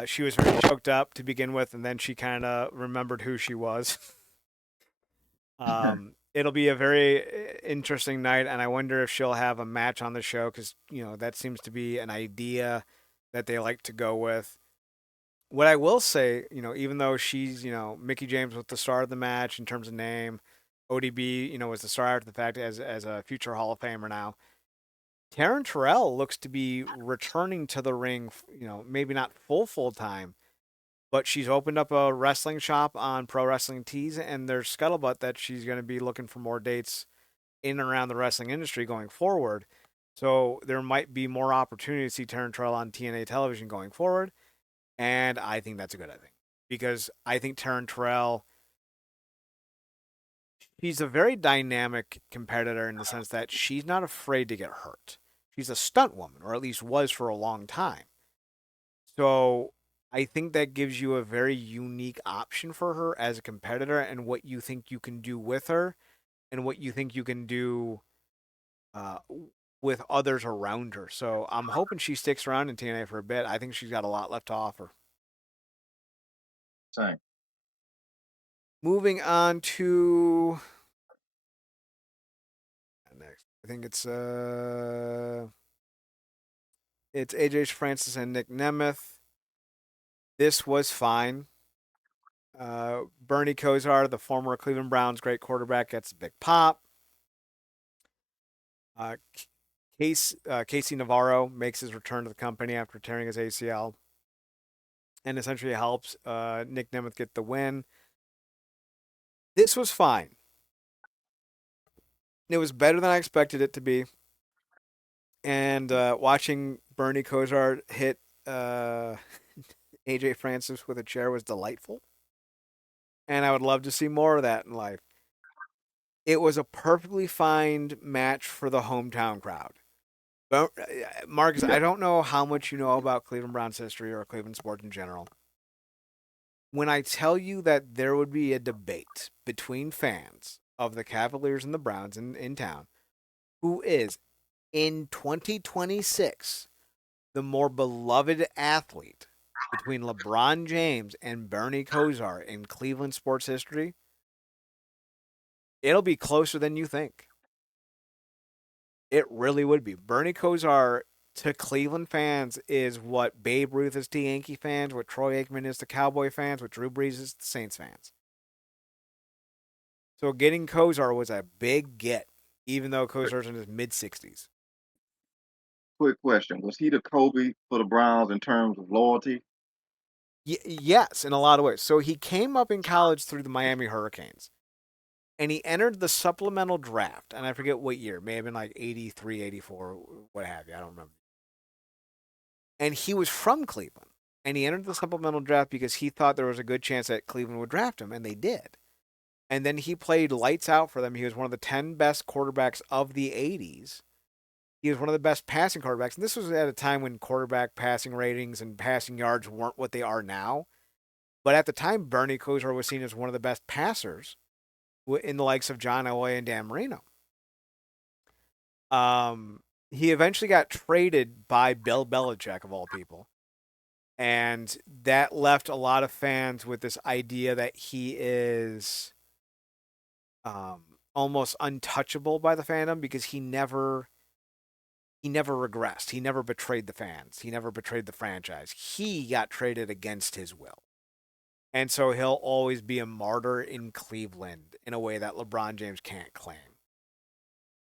She was very choked up to begin with, and then she kind of remembered who she was. It'll be a very interesting night, and I wonder if she'll have a match on the show because that seems to be an idea that they like to go with. What I will say, even though she's Mickey James was the star of the match in terms of name, ODB was the star after the fact as a future Hall of Famer now. Taryn Terrell looks to be returning to the ring, maybe not full time, but she's opened up a wrestling shop on Pro Wrestling Tees, and there's scuttlebutt that she's going to be looking for more dates in and around the wrestling industry going forward. So there might be more opportunity to see Taryn Terrell on TNA television going forward, and I think that's a good thing because I think Taryn Terrell, she's a very dynamic competitor in the sense that she's not afraid to get hurt. She's a stunt woman, or at least was for a long time. So I think that gives you a very unique option for her as a competitor and what you think you can do with her and what you think you can do uh, with others around her. So I'm hoping she sticks around in TNA for a bit. I think she's got a lot left to offer. Same. Moving on to next, I think it's AJ Francis and Nick Nemeth. This was fine. Bernie Kosar, the former Cleveland Browns great quarterback, gets a big pop. Uh, Casey Navarro makes his return to the company after tearing his ACL and essentially helps Nick Nemeth get the win. This was fine. It was better than I expected it to be. And watching Bernie Kosar hit AJ Francis with a chair was delightful. And I would love to see more of that in life. It was a perfectly fine match for the hometown crowd. But, Marcus, Yeah. I don't know how much you know about Cleveland Browns history or Cleveland sports in general. When I tell you that there would be a debate between fans of the Cavaliers and the Browns in town, who is in 2026 the more beloved athlete between LeBron James and Bernie Kosar in Cleveland sports history, it'll be closer than you think. It really would be. Bernie Kosar to Cleveland fans is what Babe Ruth is to Yankee fans, what Troy Aikman is to Cowboy fans, what Drew Brees is to Saints fans. So getting Kosar was a big get, even though Kosar's in his mid 60s. Quick question: was he the Kobe for the Browns in terms of loyalty? Yes, in a lot of ways. So he came up in college through the Miami Hurricanes, and he entered the supplemental draft, and I forget what year, it may have been like 83, 84, what have you, I don't remember. And he was from Cleveland, and he entered the supplemental draft because he thought there was a good chance that Cleveland would draft him, and they did. And then he played lights out for them. He was one of the 10 best quarterbacks of the 80s. He was one of the best passing quarterbacks. And this was at a time when quarterback passing ratings and passing yards weren't what they are now. But at the time, Bernie Kosar was seen as one of the best passers in the likes of John Elway and Dan Marino. He eventually got traded by Bill Belichick of all people, and that left a lot of fans with this idea that he is um, almost untouchable by the fandom because he never regressed. He never betrayed the fans. He never betrayed the franchise. He got traded against his will. And so he'll always be a martyr in Cleveland in a way that LeBron James can't claim.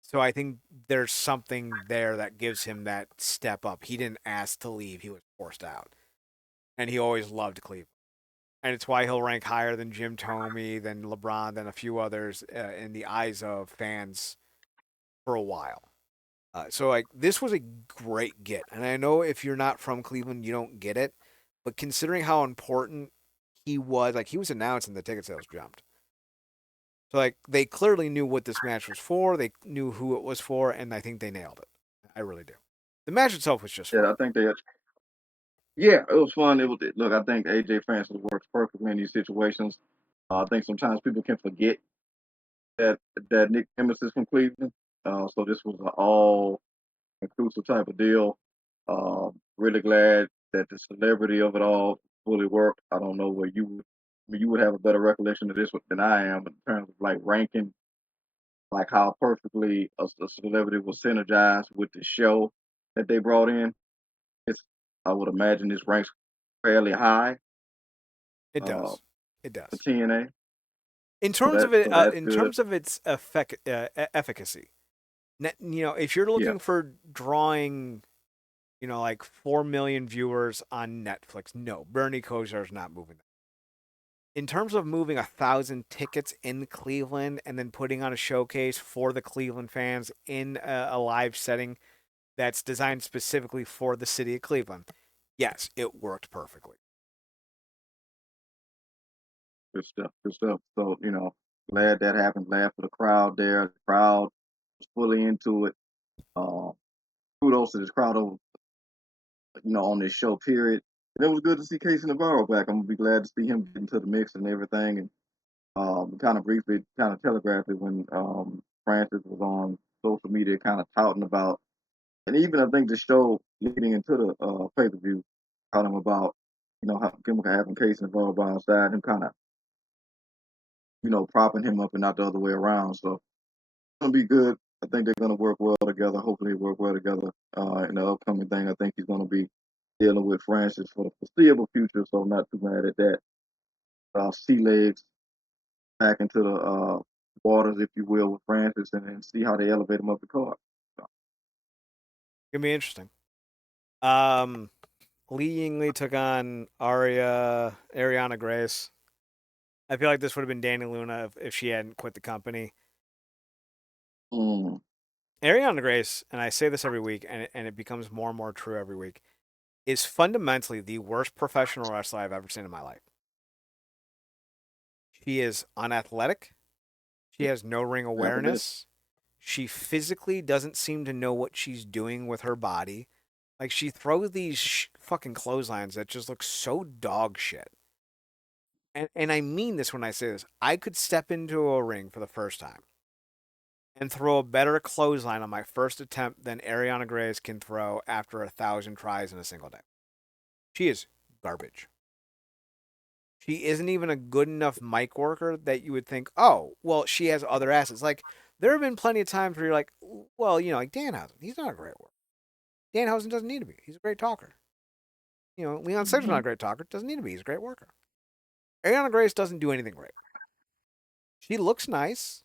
So I think there's something there that gives him that step up. He didn't ask to leave, he was forced out. And he always loved Cleveland. And it's why he'll rank higher than Jim Thome, than LeBron, than a few others in the eyes of fans for a while. So like this was a great get, and I know if you're not from Cleveland, you don't get it. But considering how important he was, like he was announced and the ticket sales jumped. So like they clearly knew what this match was for. They knew who it was for, and I think they nailed it. I really do. The match itself was just fun. Yeah, I think they. Yeah, it was fun. It was look. I think AJ Francis works perfectly in these situations. I think sometimes people can forget that Nick Nimitz is from Cleveland. So this was an all inclusive type of deal. Really glad that the celebrity of it all fully worked. I don't know where you would. I mean, you would have a better recollection of this than I am in terms of like ranking, like how perfectly a celebrity was synergized with the show that they brought in. It's I would imagine this ranks fairly high It uh, does. It for does. TNA. In So terms of it, that's in good. terms of its efficacy, if you're Yeah, looking for drawing, like 4 million viewers on Netflix, no, Bernie Kosar is not moving. In terms of moving 1,000 tickets in Cleveland and then putting on a showcase for the Cleveland fans in a live setting that's designed specifically for the city of Cleveland, yes, it worked perfectly. good stuff. Good stuff. So glad that happened. Glad for the crowd there. The crowd was fully into it. Uh, Kudos to this crowd over, on this show. Period. And it was good to see Casey Navarro back. I'm gonna be glad to see him get into the mix and everything. And kind of briefly, kind of telegraphed it when Francis was on social media, kind of touting about, and even I think the show leading into the pay per view, talking about, having Casey Navarro by his side, him kind of, propping him up and not the other way around. So it's gonna be good. I think they're gonna work well together. Hopefully, work well together in the upcoming thing. I think he's gonna be dealing with Francis for the foreseeable future, so I'm not too mad at that. Sea legs back into the waters, if you will, with Francis, and see how they elevate him up the card. So, Gonna be interesting. Um, Lee Yingli took on Ariana Grace. I feel like this would have been Danny Luna if she hadn't quit the company. mm, Ariana Grace, and I say this every week, and it becomes more and more true every week, is fundamentally the worst professional wrestler I've ever seen in my life. She is unathletic. She has no ring after this, awareness. She physically doesn't seem to know what she's doing with her body. Like she throws these fucking clotheslines that just look so dog shit. And I mean this when I say this. I could step into a ring for the first time and throw a better clothesline on my first attempt than Ariana Grace can throw after 1,000 tries in a single day. She is garbage. She isn't even a good enough mic worker that you would think, oh, well, she has other assets. Like, there have been plenty of times where you're like, well, like Danhausen, he's not a great worker. Danhausen doesn't need to be. He's a great talker. Leon Sigler's not hmm a great talker. Doesn't need to be. He's a great worker. Ariana Grace doesn't do anything great. She looks nice,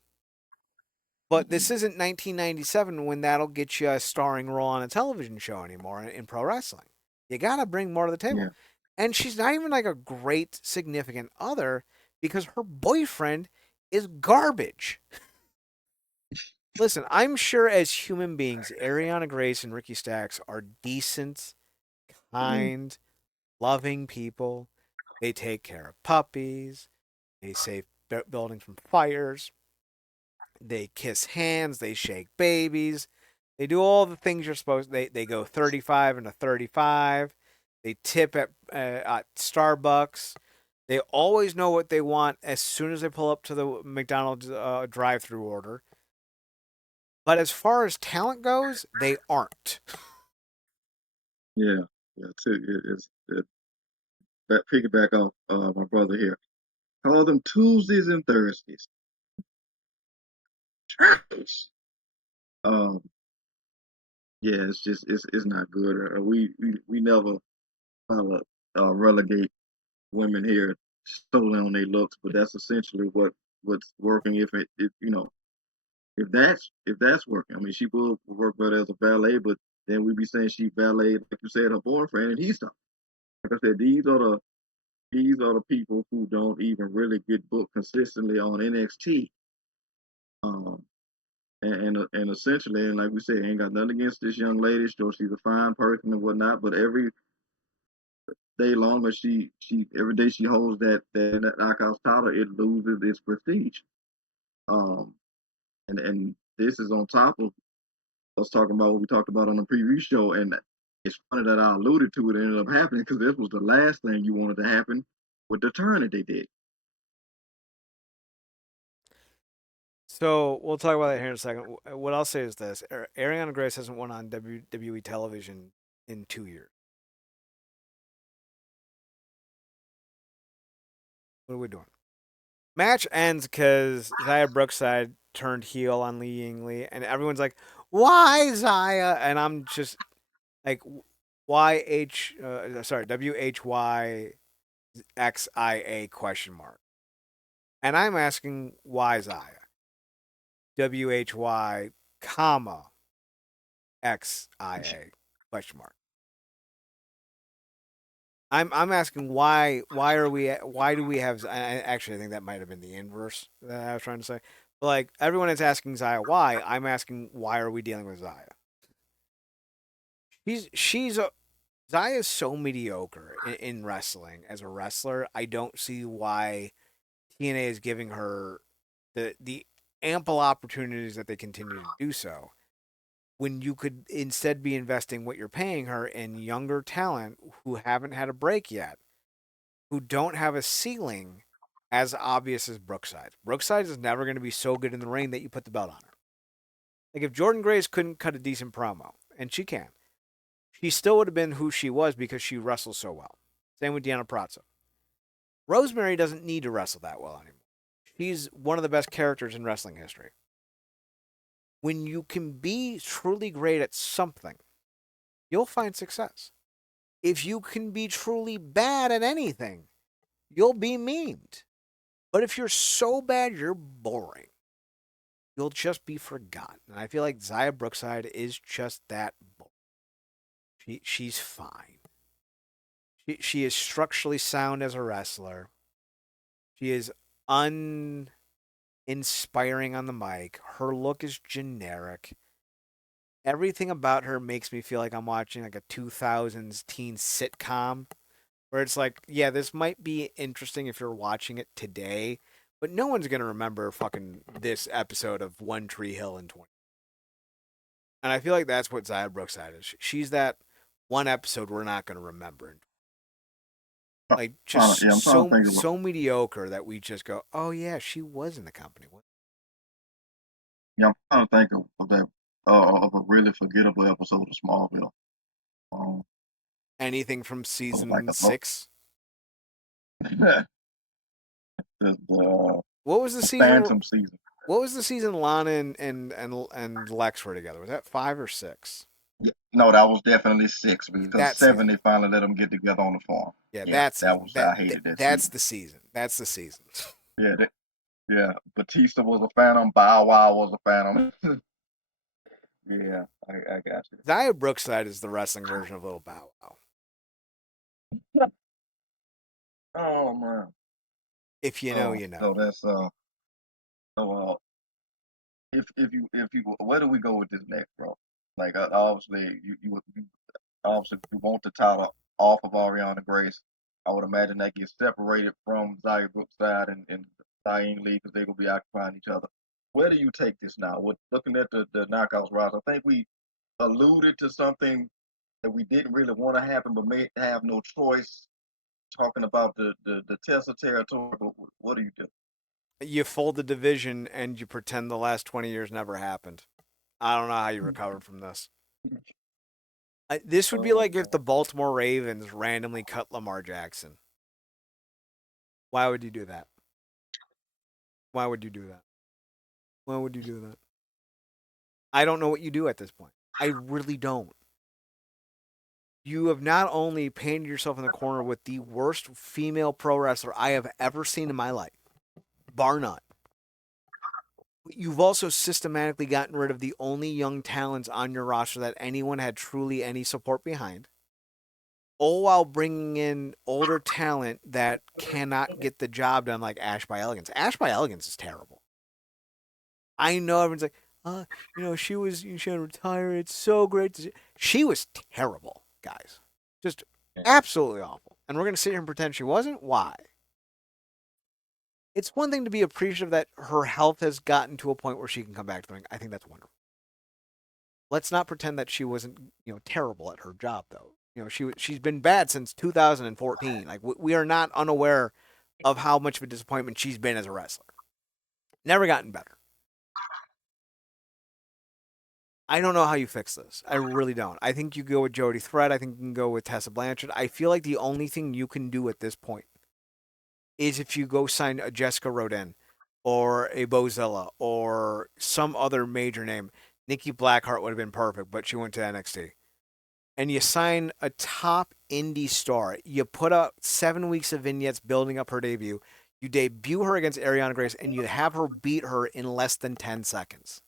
but hmm this isn't 1997 when that'll get you a starring role on a television show anymore in pro wrestling. You got to bring more to the yeah, table. And she's not even like a great significant other because her boyfriend is garbage. Listen, I'm sure as human beings, Ariana Grace and Ricky Stacks are decent, hmm kind, loving people. They take care of puppies. They save buildings from fires. They kiss hands. They shake babies. They do all the things you're supposed. They go 35 and a 35. They tip at Starbucks. They always know what they want as soon as they pull up to the McDonald's drive-through order. But as far as talent goes, they aren't. Yeah, yeah. Too. That piggyback off my brother here. Call them Tuesdays and Thursdays. Trash. Um, yeah, it's just it's not good. We never relegate women here solely on their looks, but that's essentially what's working. If you know if that's working, I mean, she will work better as a valet, but then we'd be saying she valeted, like you said, her boyfriend, and he stopped. Like I said, these are the people who don't even really get booked consistently on NXT. Um, and essentially, and like we said, ain't got nothing against this young lady. Sure, she's a fine person and whatnot, but every day longer she every day she holds that knockout title, it loses its prestige. Um, and this is on top of us talking about what we talked about on the preview show, and it's funny that I alluded to it. It ended up happening because this was the last thing you wanted to happen with the turn that they did. So we'll talk about that here in a second. What I'll say is this: Ariana Grace hasn't won on WWE television in 2 years. What are we doing? Match ends because Zaya Brookside turned heel on Lee Yingli, and everyone's like, "Why Zaya?" And I'm just like, WHYXIA question mark, and I'm asking why Zaya, WHY comma XIA question mark. I'm asking why do we have actually I think that might have been the inverse that I was trying to say. But like everyone is asking Zaya why, I'm asking why are we dealing with Zaya? She's a Zaya is so mediocre in wrestling as a wrestler. I don't see why TNA is giving her the ample opportunities that they continue to do so when you could instead be investing what you're paying her in younger talent who haven't had a break yet, who don't have a ceiling as obvious as Brookside. Brookside is never going to be so good in the ring that you put the belt on her. Like if Jordan Grace couldn't cut a decent promo, and she can, she still would have been who she was because she wrestles so well. Same with Deanna Prazo. Rosemary doesn't need to wrestle that well anymore. She's one of the best characters in wrestling history. When you can be truly great at something, you'll find success. If you can be truly bad at anything, you'll be memed. But if you're so bad you're boring, you'll just be forgotten. And I feel like Zaya Brookside is just that boring. She's fine. She is structurally sound as a wrestler. She is uninspiring on the mic. Her look is generic. Everything about her makes me feel like I'm watching like a 2000s teen sitcom where it's like, yeah, this might be interesting if you're watching it today, but no one's gonna remember fucking this episode of One Tree Hill in 20. And I feel like that's what Zaya Brookside is. She's that one episode we're not gonna remember. Like just I'm trying to so think of so mediocre that we just go, oh yeah, she was in the company. yeah, I'm trying to think of that of a really forgettable episode of Smallville. Um, Anything from like season a look, 6? the What was the season? Phantom season. What was the season Lana and Lex were together? Was that 5 or 6? Yeah, no, that was definitely 6 because That 7 season. they finally let them get together on the farm. Yeah, Yeah, that that season. was I hated that That's season. the season. That's the season. Yeah, yeah. Batista was a Phantom. Bow Wow was a Phantom. Yeah, I got you. Zaya Brookside is the wrestling version of Little Bow Wow. Oh man. If you know, Oh, you know. so that's so if you where do we go with this next, bro? Like obviously you obviously you want the title off of Ariana Grace. I would imagine that gets separated from Xia Brookside and Diane Lee because they will be occupying each other. Where do you take this now? With looking at the knockouts roster, I think we alluded to something that we didn't really want to happen, but may have no choice. Talking about the Tesla territory, but what do you do? You fold the division and you pretend the last 20 years never happened. I don't know how you recovered from this. This would be Oh like if the Baltimore Ravens randomly cut Lamar Jackson. Why would you do that? Why would you do that? Why would you do that? I don't know what you do at this point. I really don't. You have not only painted yourself in the corner with the worst female pro wrestler I have ever seen in my life, bar none. You've also systematically gotten rid of the only young talents on your roster that anyone had truly any support behind, all while bringing in older talent that cannot get the job done, like Ash by Elegance. Ash by Elegance is terrible. I know everyone's like, she had retired. It's so great to see. She was terrible, guys. Just absolutely awful. And we're going to sit here and pretend she wasn't? Why? It's one thing to be appreciative that her health has gotten to a point where she can come back to the ring. I think that's wonderful. Let's not pretend that she wasn't, terrible at her job, though. She's been bad since 2014. Like we are not unaware of how much of a disappointment she's been as a wrestler. Never gotten better. I don't know how you fix this. I really don't. I think you go with Jody Thread. I think you can go with Tessa Blanchard. I feel like the only thing you can do at this point is if you go sign a Jessica Rodin or a Bozella or some other major name. Nikki Blackheart would have been perfect, but she went to NXT. And you sign a top indie star. You put out 7 weeks of vignettes building up her debut. You debut her against Ariana Grace, and you have her beat her in less than 10 seconds.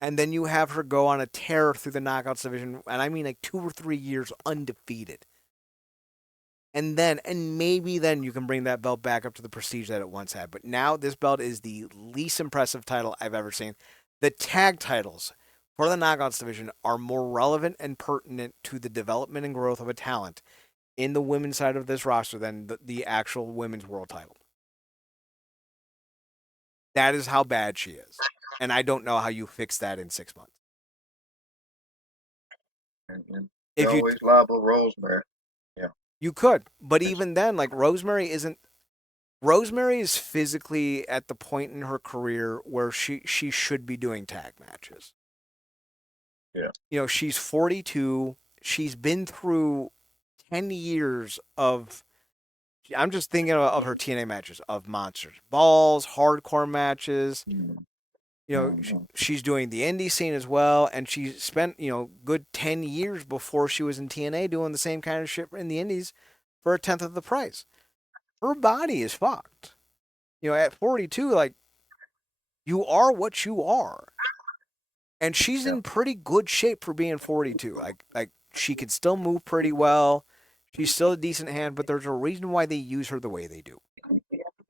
And then you have her go on a tear through the knockouts division, and I mean like 2 or 3 years undefeated. And maybe then you can bring that belt back up to the prestige that it once had. But now this belt is the least impressive title I've ever seen. The tag titles for the knockouts division are more relevant and pertinent to the development and growth of a talent in the women's side of this roster than the actual women's world title. That is how bad she is. And I don't know how you fix that in 6 months. and you If you always liable Rosemary. Yeah. You could, but That's, even then, like Rosemary isn't. Rosemary is physically at the point in her career where she should be doing tag matches. yeah. She's 42. She's been through 10 years of. I'm just thinking of her TNA matches of monsters, balls, hardcore matches. Mm-hmm. She's doing the indie scene as well, and she spent good 10 years before she was in TNA doing the same kind of shit in the indies for a tenth of the price. Her body is fucked. At 42, like, you are what you are. And she's Yeah. in pretty good shape for being 42. Like she can still move pretty well. She's still a decent hand, but there's a reason why they use her the way they do.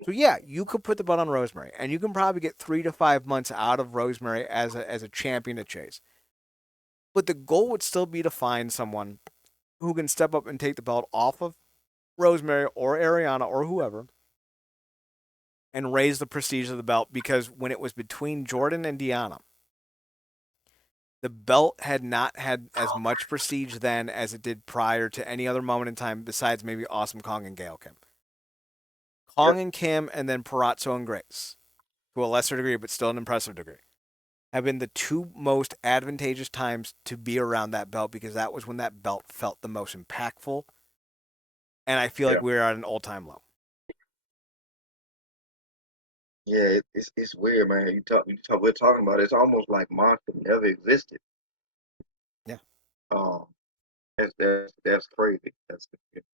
So yeah, you could put the belt on Rosemary, and you can probably get 3 to 5 months out of Rosemary as a champion to chase. But the goal would still be to find someone who can step up and take the belt off of Rosemary or Ariana or whoever and raise the prestige of the belt, because when it was between Jordan and Deanna, the belt had not had as much prestige then as it did prior to any other moment in time besides maybe Awesome Kong and Gail Kim. Yep. Kong and Kim, and then Parazzo and Grace, to a lesser degree but still an impressive degree, have been the two most advantageous times to be around that belt, because that was when that belt felt the most impactful. And I feel Yeah. like we're at an all-time low. Yeah. It's weird, man. We're talking about it. It's almost like Monster never existed. Yeah. Um. That's crazy.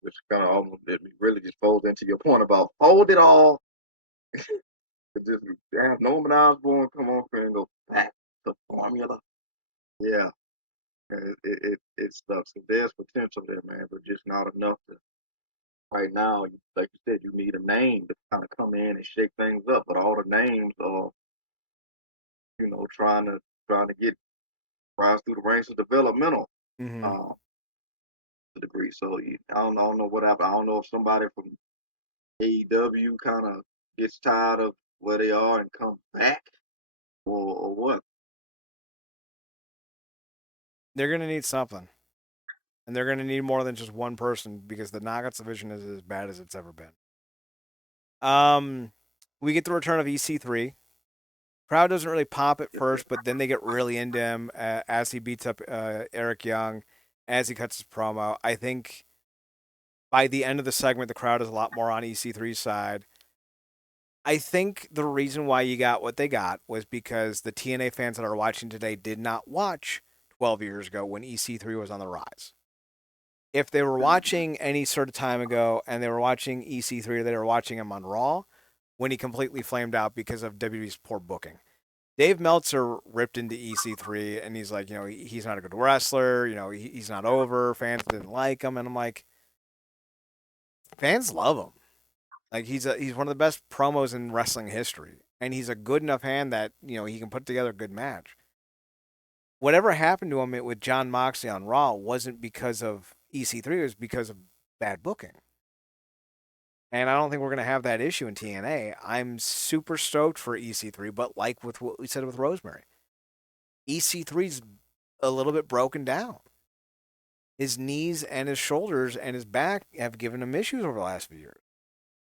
Which kind of almost it really just folds into your point about fold it all. Just damn Norman Osborn come on and go back to formula. Yeah, it sucks. There's potential there, man, but just not enough to right now. Like you said, you need a name to kind of come in and shake things up. But all the names are, trying to get rise through the ranks of developmental Mm-hmm. uh, degree. So I don't know what happened. I don't know if somebody from AEW kind of gets tired of where they are and comes back, or what. They're going to need something. And they're going to need more than just one person, because the Knockouts division is as bad as it's ever been. We get the return of EC3 Crowd doesn't really pop at first, but then they get really into him as he beats up Eric Young, as he cuts his promo. I think by the end of the segment, the crowd is a lot more on EC3's side. I think the reason why you got what they got was because the TNA fans that are watching today did not watch 12 years ago when EC3 was on the rise. If they were watching any sort of time ago and they were watching EC3, they were watching him on Raw when he completely flamed out because of WWE's poor booking. Dave Meltzer ripped into EC3 and he's like, he's not a good wrestler. He's not over. Fans didn't like him. And I'm like, fans love him. Like he's one of the best promos in wrestling history, and he's a good enough hand that he can put together a good match. Whatever happened to him with John Moxley on Raw wasn't because of EC3; it was because of bad booking. And I don't think we're gonna have that issue in TNA. I'm super stoked for EC3, but like with what we said with Rosemary, EC3's a little bit broken down. His knees and his shoulders and his back have given him issues over the last few years.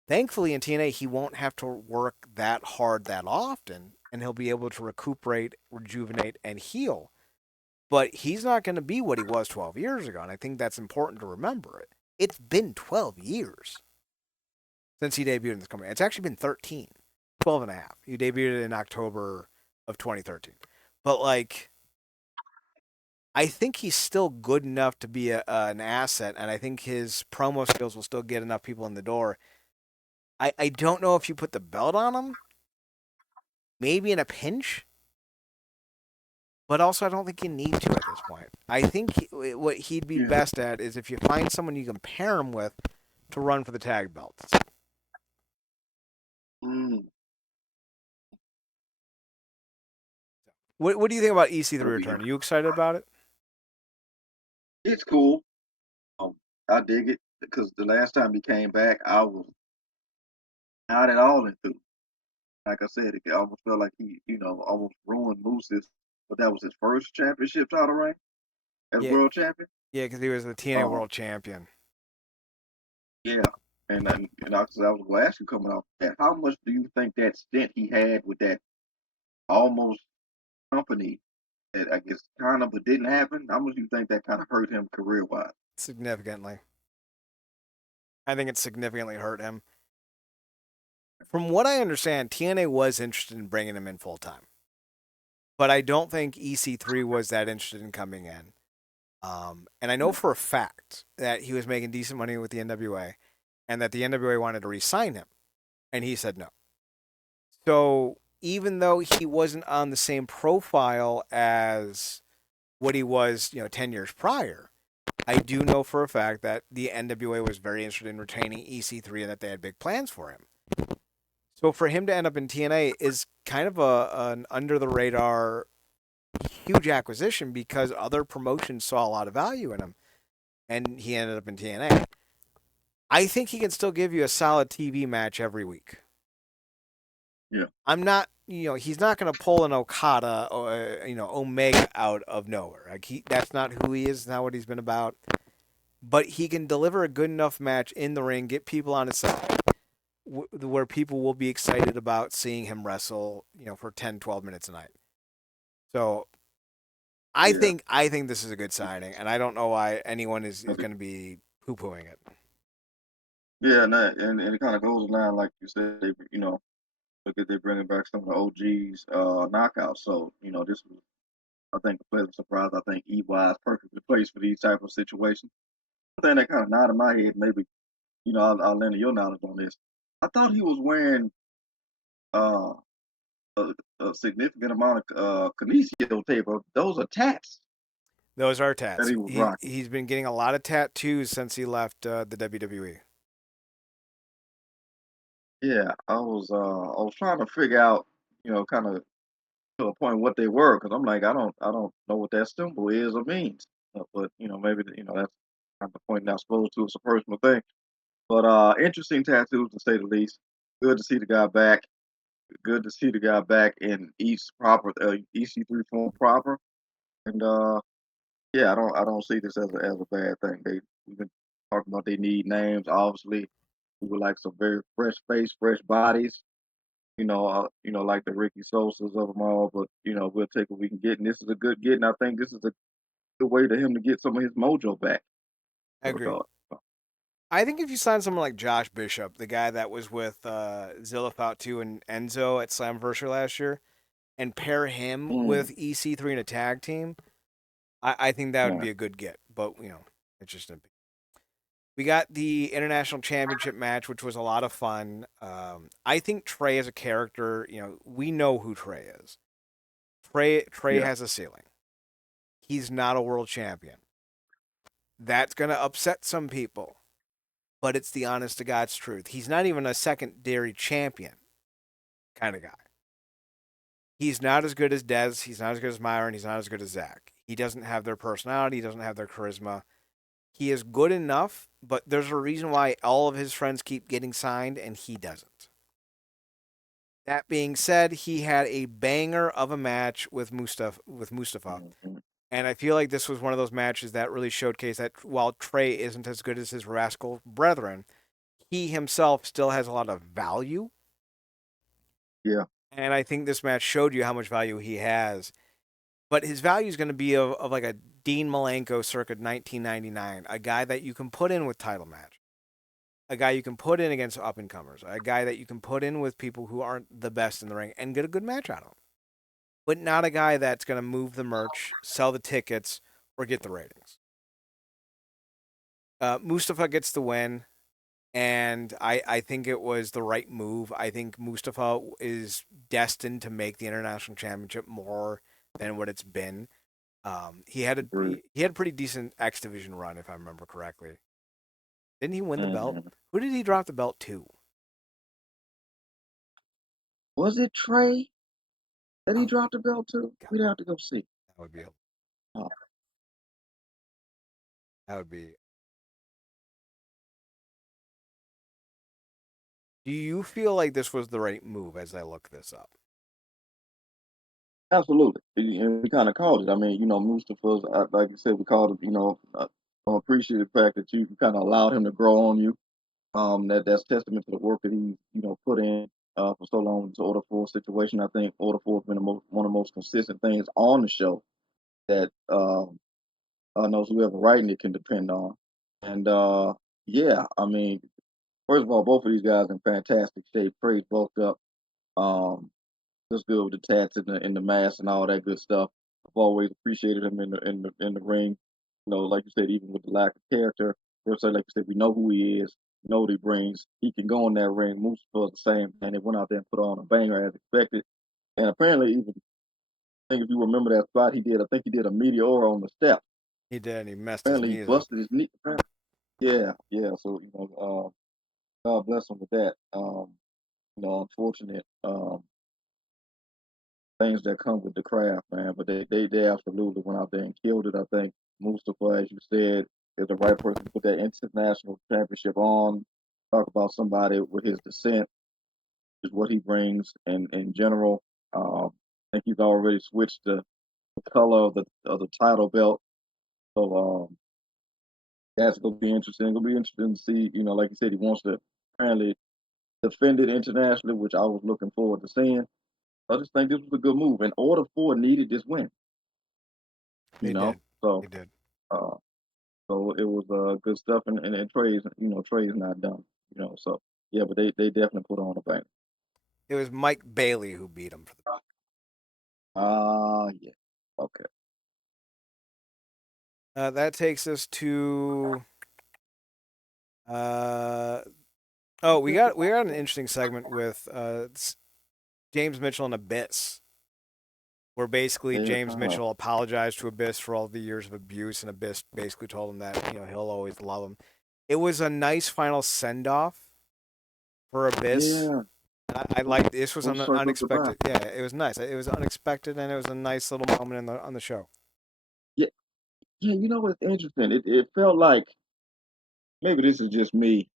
Thankfully, in TNA, he won't have to work that hard that often, and he'll be able to recuperate, rejuvenate, and heal. But he's not going to be what he was 12 years ago, and I think that's important to remember it. It's been 12 years since he debuted in this company. It's actually been 13, 12 and a half. He debuted in October of 2013. But, I think he's still good enough to be an asset, and I think his promo skills will still get enough people in the door. I don't know if you put the belt on him, maybe in a pinch, but also I don't think you need to at this point. I think what he'd be Yeah. best at is if you find someone you can pair him with to run for the tag belts. Mm, What do you think about EC3 that'll be return? Are you excited about it? it's cool. Um, I dig it because the last time he came back, I was not at all into. Like I said, it almost felt like he, almost ruined Moose's. But that was his first championship title reign as Yeah, world champion. yeah, because he was the TNA Um, World Champion. yeah, and I was going to ask you coming off that, how much do you think that stint he had with that almost company that I guess kind of but didn't happen? How much do you think that kind of hurt him career wise? Significantly. I think it significantly hurt him. From what I understand, TNA was interested in bringing him in full time, but I don't think EC3 was that interested in coming in. And I know for a fact that he was making decent money with the NWA and that the NWA wanted to re sign him. And he said no. So even though he wasn't on the same profile as what he was, 10 years prior, I do know for a fact that the NWA was very interested in retaining EC3 and that they had big plans for him. So for him to end up in TNA is kind of an under the radar huge acquisition because other promotions saw a lot of value in him and he ended up in TNA. I think he can still give you a solid TV match every week. Yeah, I'm not, he's not going to pull an Okada or Omega out of nowhere. That's not who he is. Not what he's been about. But he can deliver a good enough match in the ring, get people on his side, where people will be excited about seeing him wrestle, for 10, 12 minutes a night. So yeah, I think this is a good signing, and I don't know why anyone is going to be poo pooing it. yeah, and it kind of goes along like you said. Look at they bringing back some of the OGs knockouts. So this was I think a pleasant surprise. I think EY is perfectly placed for these type of situations. One thing that kind of nodded my head, maybe I'll lend your knowledge on this. I thought he was wearing uh, a, a significant amount of kinesio tape. Those are tats Those are that tats. he was rocking. He's been getting a lot of tattoos since he left the WWE. Yeah, I was trying to figure out, kind of to a point what they were, because I'm like, I don't know what that symbol is or means. But maybe that's kind of the point not supposed to. It's a personal thing. But interesting tattoos to say the least. Good to see the guy back. Good to see the guy back in East proper, EC3 form proper. And yeah, I don't see this as a bad thing. We've been talking about they need names. Obviously, we would like some very fresh face, fresh bodies. like the Ricky Sosas of them all. But we'll take what we can get, and this is a good get. And I think this is a good way to him to get some of his mojo back. I In that agree. regard. I think if you sign someone like Josh Bishop, the guy that was with Zilla Fatu and Enzo at Slamversary last year, and pair him Mm, with EC3 in a tag team, I think that would yeah, be a good get. But it's just a. We got the international championship match, which was a lot of fun. I think Trey as a character, we know who Trey is. Trey yeah, has a ceiling. He's not a world champion. That's gonna upset some people, but it's the honest to God's truth. He's not even a secondary champion kind of guy. He's not as good as Dez. He's not as good as Myron. He's not as good as Zach. He doesn't have their personality. He doesn't have their charisma. He is good enough, but there's a reason why all of his friends keep getting signed and he doesn't. That being said, he had a banger of a match with Mustafa. mhm, And I feel like this was one of those matches that really showcased that while Trey isn't as good as his rascal brethren, he himself still has a lot of value. yeah, And I think this match showed you how much value he has. But his value is going to be of like a Dean Malenko circa 1999, a guy that you can put in with title match, a guy you can put in against up and comers, a guy that you can put in with people who aren't the best in the ring and get a good match out of him. But not a guy that's going to move the merch, sell the tickets, or get the ratings. Mustafa gets the win, and I think it was the right move. I think Mustafa is destined to make the international championship more than what it's been. He had a agreed. he had a pretty decent X Division run, if I remember correctly. Didn't he win the belt? Mhm. Who did he drop the belt to? Was it Trey that he Oh dropped the belt to? God, We'd have to go see. that would be Oh, that would be. Do you feel like this was the right move as I look this up? absolutely. And we kind of called it. I mean, Mustafa's, like you said, we called it, I appreciate the fact that you kind of allowed him to grow on you. That's testament to the work that he, put in for so long to order for a situation. I think order for has been one of the most consistent things on the show that knows whoever writing it can depend on. And yeah, I mean, first of all, both of these guys in fantastic shape. Praise bulked up. Um, just good with the tats in the mask and all that good stuff. I've always appreciated him in the ring. Like you said, even with the lack of character, like you said, we know who he is, we know what he brings. He can go in that ring, move for the same, and they went out there and put on a banger as expected. And apparently, even I think if you remember that spot he did, I think he did a meteor on the step. He did, and he messed his Apparently, he knees up. busted his knee. Yeah, yeah. So God bless him with that. Unfortunate. Things that come with the craft, man. But they absolutely went out there and killed it. I think Mustafa, as you said, is the right person to put that international championship on. Talk about somebody with his descent, is what he brings in general. I think he's already switched the color of the title belt. So that's gonna be interesting. It'll be interesting to see, like you said, he wants to apparently defend it internationally, which I was looking forward to seeing. I just think this was a good move. In order for needed this win, you They know. did. So They did. uh so it was good stuff and Trey's not done, so yeah, but they definitely put on a bank. It was Mike Bailey who beat him for the. Ah yeah. Okay. That takes us to. Uh, oh, we got an interesting segment with James Mitchell and Abyss, where basically Yeah. James Mitchell apologized to Abyss for all the years of abuse, and Abyss basically told him that he'll always love him. It was a nice final send off for Abyss. Yeah. I like this was Full circle goodbye. unexpected. Yeah, it was nice. It was unexpected, and it was a nice little moment on the show. Yeah. Yeah, what's interesting? It felt like maybe this is just me.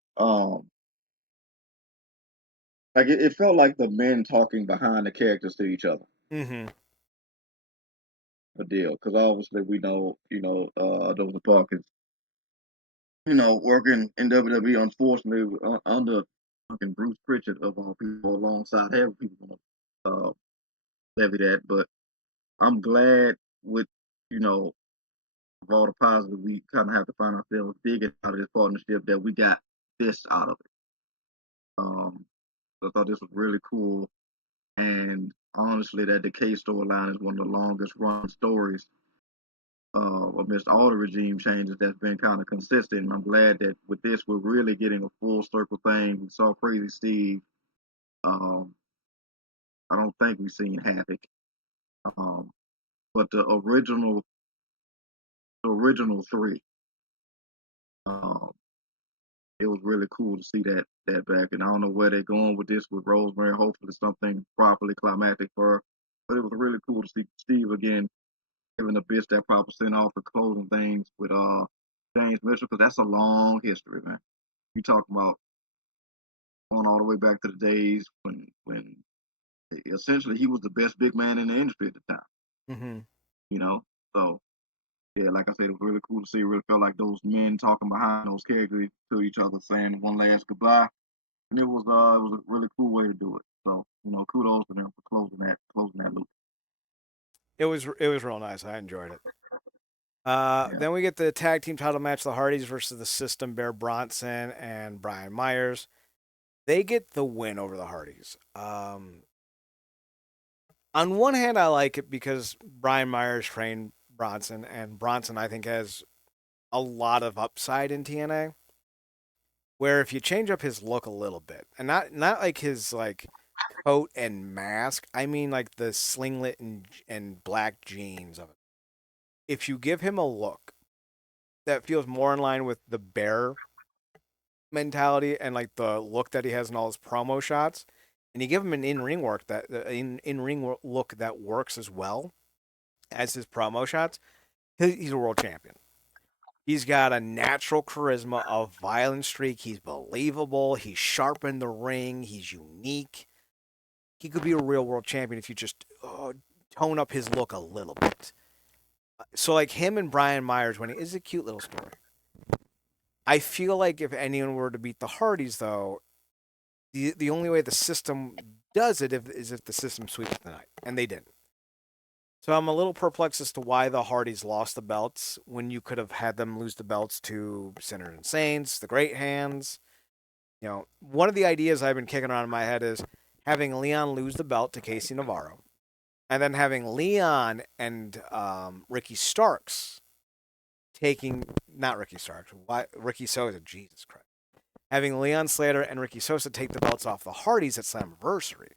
Like it felt like the men talking behind the characters to each other. Mm-hmm. A deal, because obviously we know, those Parkins, working in WWE, unfortunately, under fucking Bruce Pritchard of all people alongside every people want to levy that. But I'm glad with, you know, of all the positive, we kind of have to find ourselves digging out of this partnership that we got this out of it. Um, I thought this was really cool. And honestly, that Decay storyline is one of the longest run stories amidst all the regime changes that's been kind of consistent. And I'm glad that with this, we're really getting a full circle thing. We saw Crazy Steve. Um, I don't think we've seen Havoc. Um, but the original three, um, it was really cool to see that back. And I don't know where they're going with this with Rosemary. Hopefully something properly climactic for her. But it was really cool to see Steve again giving the bitch that proper send off for closing things with James Mitchell, because that's a long history, man. You talking about going all the way back to the days when essentially he was the best big man in the industry at the time, Mm-hmm. you know. So yeah, like I said, it was really cool to see. It really felt like those men talking behind those characters to each other, saying one last goodbye, and it was a really cool way to do it. So kudos to them for closing that loop. It was real nice. I enjoyed it. Yeah, Then we get the tag team title match: the Hardys versus the System, Bear Bronson and Brian Myers. They get the win over the Hardys. On one hand, I like it because Brian Myers trained Bronson, and Bronson I think has a lot of upside in TNA. Where if you change up his look a little bit, and not like his like coat and mask, I mean like the slinglet and black jeans of it. If you give him a look that feels more in line with the Bear mentality and like the look that he has in all his promo shots, and you give him an in ring look that works as well as his promo shots, he's a world champion. He's got a natural charisma, a violent streak. He's believable. He's sharp in the ring. He's unique. He could be a real world champion if you just tone up his look a little bit. So like him and Brian Myers winning is a cute little story. I feel like if anyone were to beat the Hardys, though, the only way the system does it is if the system sweeps the night, and they didn't. So I'm a little perplexed as to why the Hardys lost the belts when you could have had them lose the belts to Sinners and Saints, the Great Hands. One of the ideas I've been kicking around in my head is having Leon lose the belt to Casey Navarro, and then having Leon and Ricky Starks taking not Ricky Starks, why Ricky Sosa, Jesus Christ, having Leon Slater and Ricky Sosa take the belts off the Hardys at Slammiversary.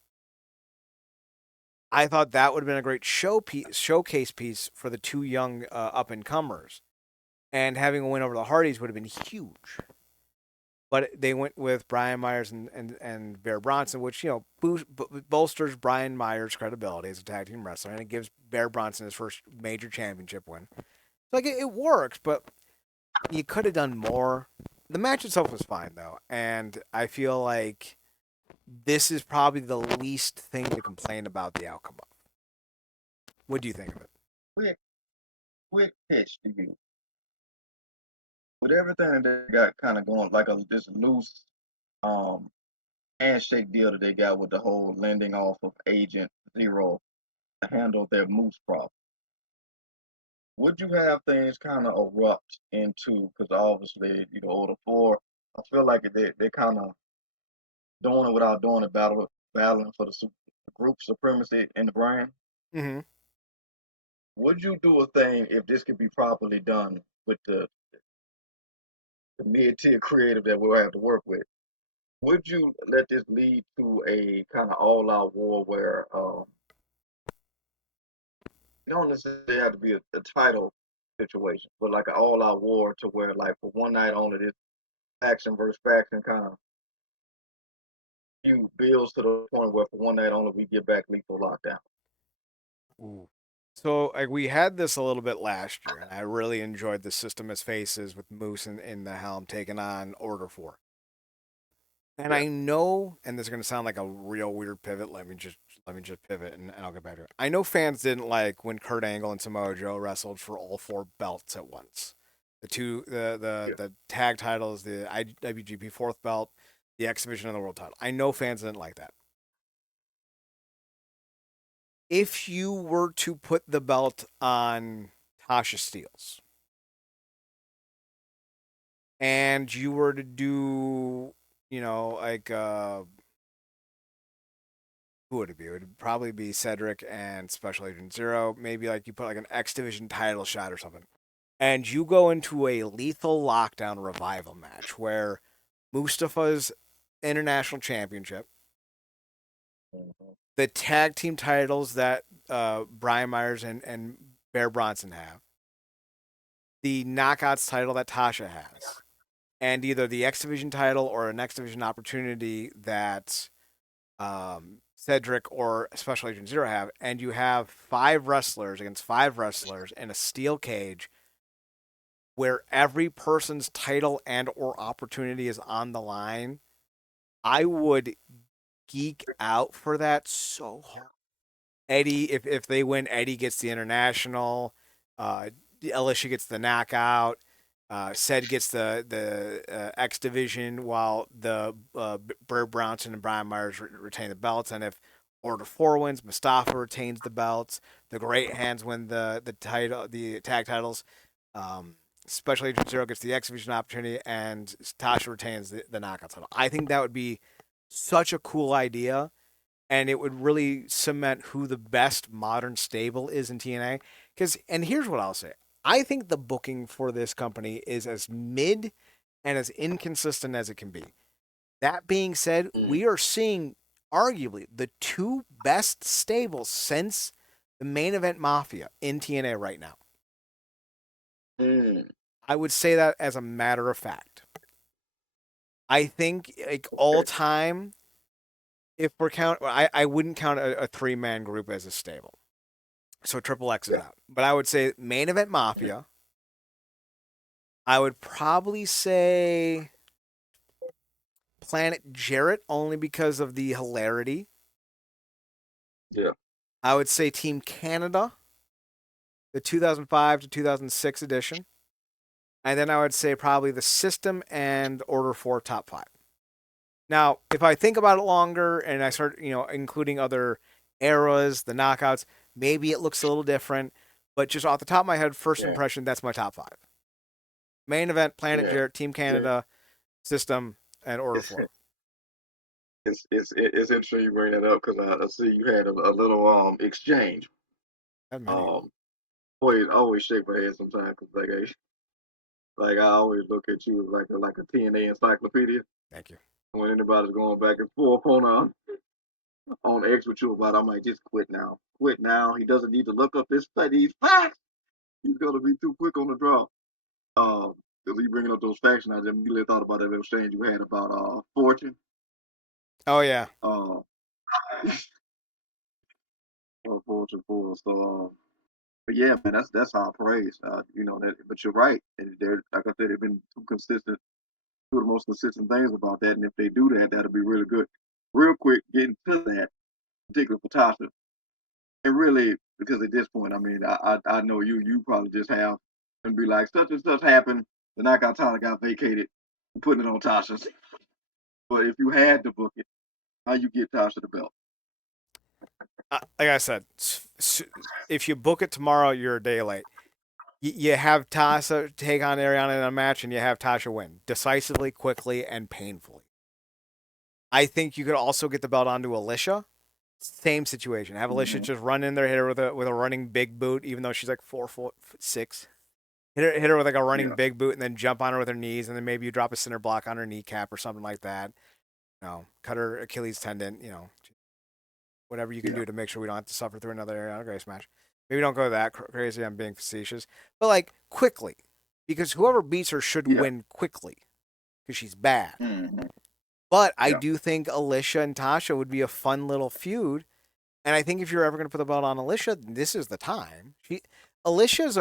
I thought that would have been a great showcase piece for the two young up and comers, and having a win over the Hardys would have been huge. But they went with Brian Myers and Bear Bronson, which bolsters Brian Myers' credibility as a tag team wrestler, and it gives Bear Bronson his first major championship win. So like it works, but you could have done more. The match itself was fine though, and I feel like this is probably the least thing to complain about the outcome of. What do you think of it? quick quick pitch to you with everything that they got kind of going like this loose um handshake deal that they got with the whole lending off of Agent Zero to handle their moose problem. Would you have things kind of erupt into, because obviously, the four, I feel like they're kind of doing it without doing it, battling for the group supremacy in the brand. Mm-hmm. Would you do a thing if this could be properly done with the mid tier creative that we'll have to work with? Would you let this lead to a kind of all out war where you don't necessarily have to be a title situation, but like an all out war to where like for one night only this faction versus faction kind of feud builds to the point where for one night only we get back lethal lockdown. Ooh. So like, we had this a little bit last year, and I really enjoyed the system as faces with Moose in the helm taking on Order 4. And Yeah. I know, and this is going to sound like a real weird pivot. Let me just pivot, and I'll get back to it. I know fans didn't like when Kurt Angle and Samoa Joe wrestled for all four belts at once. The two, the Yeah. the tag titles, the IWGP fourth belt, the X Division and the World Title. I know fans didn't like that. If you were to put the belt on Tasha Steelz and you were to do, like who would it be? It would probably be Cedric and Special Agent Zero. Maybe like you put like an X Division title shot or something. And you go into a lethal lockdown revival match where Mustafa's international championship, Mhm. the tag team titles that Brian Myers and Bear Bronson have, the knockouts title that Tasha has, and either the X Division title or an X Division opportunity that Cedric or Special Agent Zero have, and you have five wrestlers against five wrestlers in a steel cage where every person's title and or opportunity is on the line, I would geek out for that so hard. Eddie, if they win, Eddie gets the international. Uh, Alicia gets the knockout. Ced gets the X division, while the Bird Brownson and Brian Myers retain the belts. And if Order Four wins, Mustafa retains the belts. The Great Hands win the tag titles. Um, Special Agent Zero gets the X division opportunity, and Tasha retains the knockout title. I think that would be such a cool idea, and it would really cement who the best modern stable is in TNA. And here's what I'll say: I think the booking for this company is as mid and as inconsistent as it can be. That being said, Mm. we are seeing arguably the two best stables since the main event Mafia in TNA right now. Mm. I would say that as a matter of fact. I think like all Okay. time, if we're I wouldn't count a 3-man group as a stable. So Triple X is Yeah. out. But I would say main event Mhm. Mafia. I would probably say Planet Jarrett only because of the hilarity. Yeah. I would say Team Canada, the 2005 to 2006 edition. And then I would say probably the System and Order 4 top 5. Now, if I think about it longer and I start, including other eras, the knockouts, maybe it looks a little different. But just off the top of my head, first Yeah. impression, that's my top 5. Main event, Planet Yeah. Jarrett, Team Yeah. Canada, System, and Order It's 4. it's interesting you bring that up because I see you had a little exchange. I have many. Um, I always shake my head sometimes because like I always look at you as like a TNA encyclopedia. Thank you. When anybody's going back and forth on X with you about, I'm like, just quit now, quit now. He doesn't need to look up this these facts. He's gonna be too quick on the draw. Because he bringing up those facts, and I just immediately thought about that little exchange you had about Fortune. Oh, yeah. Uh, Fortune 4. So, but yeah, man, that's high praise. That, but you're right. And they're, like I said, they've been too consistent, two of the most consistent things about that. And if they do that, that'll be really good. Real quick, getting to that, particularly for Tasha, and really because at this point, I mean, I know you probably just have and be like such and such happened, the knockout title got vacated, putting it on Tasha. But if you had to book it, how you get Tasha the belt? Like I said, if you book it tomorrow, you're a day late. You have Tasha take on Ariana in a match, and you have Tasha win decisively, quickly, and painfully. I think you could also get the belt onto Alicia. Same situation. Have Alicia Mm-hmm. just run in there, hit her with a running big boot, even though she's like 4'6". Hit her with like a running Yeah, big boot, and then jump on her with her knees, and then maybe you drop a center block on her kneecap or something like that. Cut her Achilles tendon. Whatever you can yeah, do to make sure we don't have to suffer through another Ariana Grace match. Maybe don't go that crazy. I'm being facetious, but like quickly, because whoever beats her should yeah, win quickly because she's bad. mm-hmm. But I Yeah. do think Alicia and Tasha would be a fun little feud, and I think if you're ever going to put the belt on Alicia, this is the time. Alicia's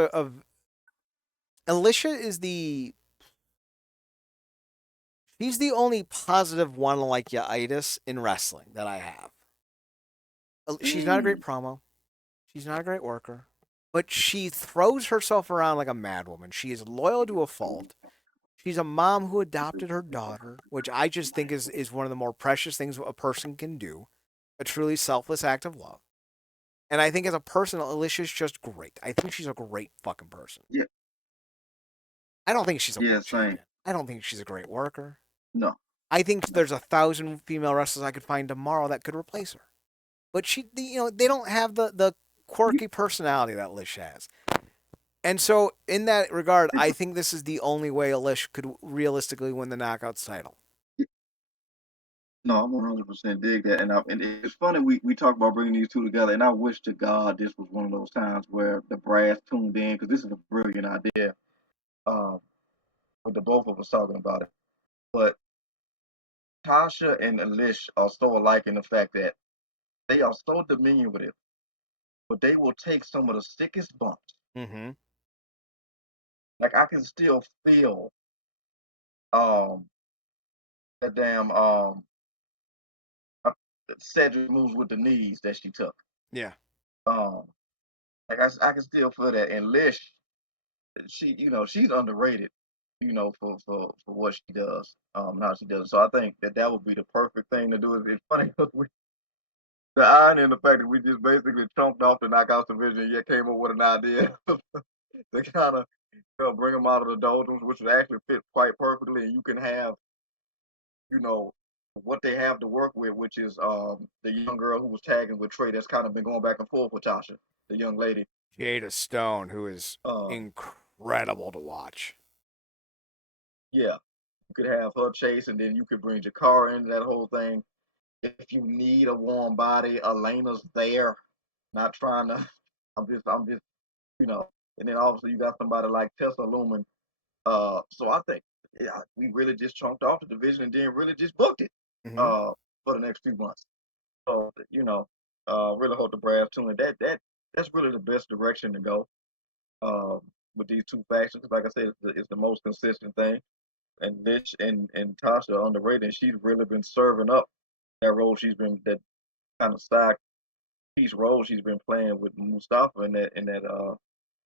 Alicia is she's the only positive one like itis in wrestling that I have. She's not a great Mm. promo. She's not a great worker, but she throws herself around like a madwoman. She is loyal to a fault. She's a mom who adopted her daughter, which I just think is one of the more precious things a person can do. A truly selfless act of love. And I think as a person, Alicia's just great. I think she's a great fucking person. Yeah, I don't think she's a yeah, world same. champion. I don't think she's a great worker. No, I think no. there's 1,000 female wrestlers I could find tomorrow that could replace her. But they don't have the You, quirky personality that Lish has. And so, in that regard, it's I think this is the only way Alish could realistically win the Knockouts title. no, I'm 100% dig that, and it's funny we talk about bringing these two together, and I wish to God this was one of those times where the brass tuned in because this is a brilliant idea. Um, with the both of us talking about it, but Tasha and Alish are so alike in the fact that they are so diminutive, but they will take some of the sickest bumps. Mm-hmm. Like I can still feel um that damn uh, Cedric moves with the knees that she took. Yeah. Um, like I can still feel that. And Lish, she she's underrated, for what she does, how she does it. So I think that would be the perfect thing to do. It's funny because the irony in the fact that we just basically chunked off the knockouts division, yet came up with an idea to kind of bring them out of the doldrums, which would actually fit quite perfectly. And you can have, you know, what they have to work with, which is the young girl who was tagging with Trey that's kind of been going back and forth with Tasha, the young lady. Jada Stone, who is Um, incredible to watch. yeah, you could have her chase, and then you could bring Jakara into that whole thing. If you need a warm body, Elena's there, not trying to. I'm just, and then obviously you got somebody like Tessa Lumen. So I think, yeah, we really just chunked off the division and then really just booked it Mm-hmm. uh, for the next few months. So really hope the Braves tune in. That's really the best direction to go um, with these two factions. Like I said, it's the most consistent thing. And Lish and Tasha are underrated. And she's really been serving up that role. That kind of side piece role she's been playing with Mustafa in that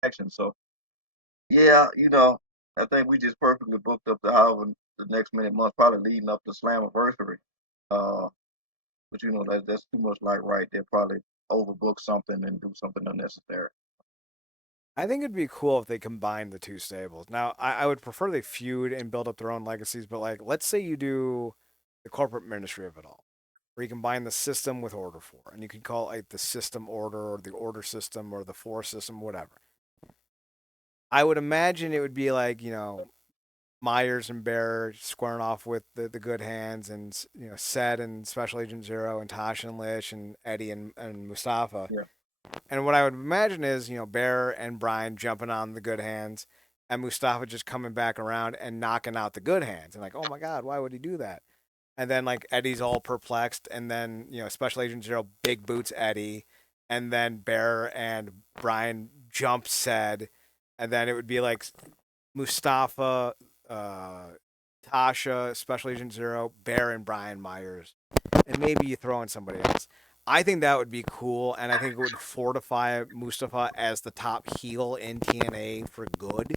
action. So yeah, I think we just perfectly booked up the next minute month, probably leading up to Slammiversary. Uh, but that's too much like right. They'll probably overbook something and do something unnecessary. I think it'd be cool if they combined the two stables. Now, I would prefer they feud and build up their own legacies, but like, let's say you do the corporate ministry of it all, where you combine the system with Order 4, and you can call it like the system order or the order system or the 4 system, whatever. I would imagine it would be like, Myers and Bear squaring off with the good hands, and Sed and Special Agent Zero and Tosh and Lish and Eddie and Mustafa. Yeah, And what I would imagine is, Bear and Brian jumping on the good hands and Mustafa just coming back around and knocking out the good hands. And like, oh my God, why would he do that? And then like Eddie's all perplexed, and then Special Agent Zero big boots Eddie, and then Bear and Brian jump Sed, and then it would be like Mustafa, uh, Tasha, Special Agent Zero, Bear, and Brian Myers, and maybe you throw in somebody else. I think that would be cool, and I think it would fortify Mustafa as the top heel in TNA for good.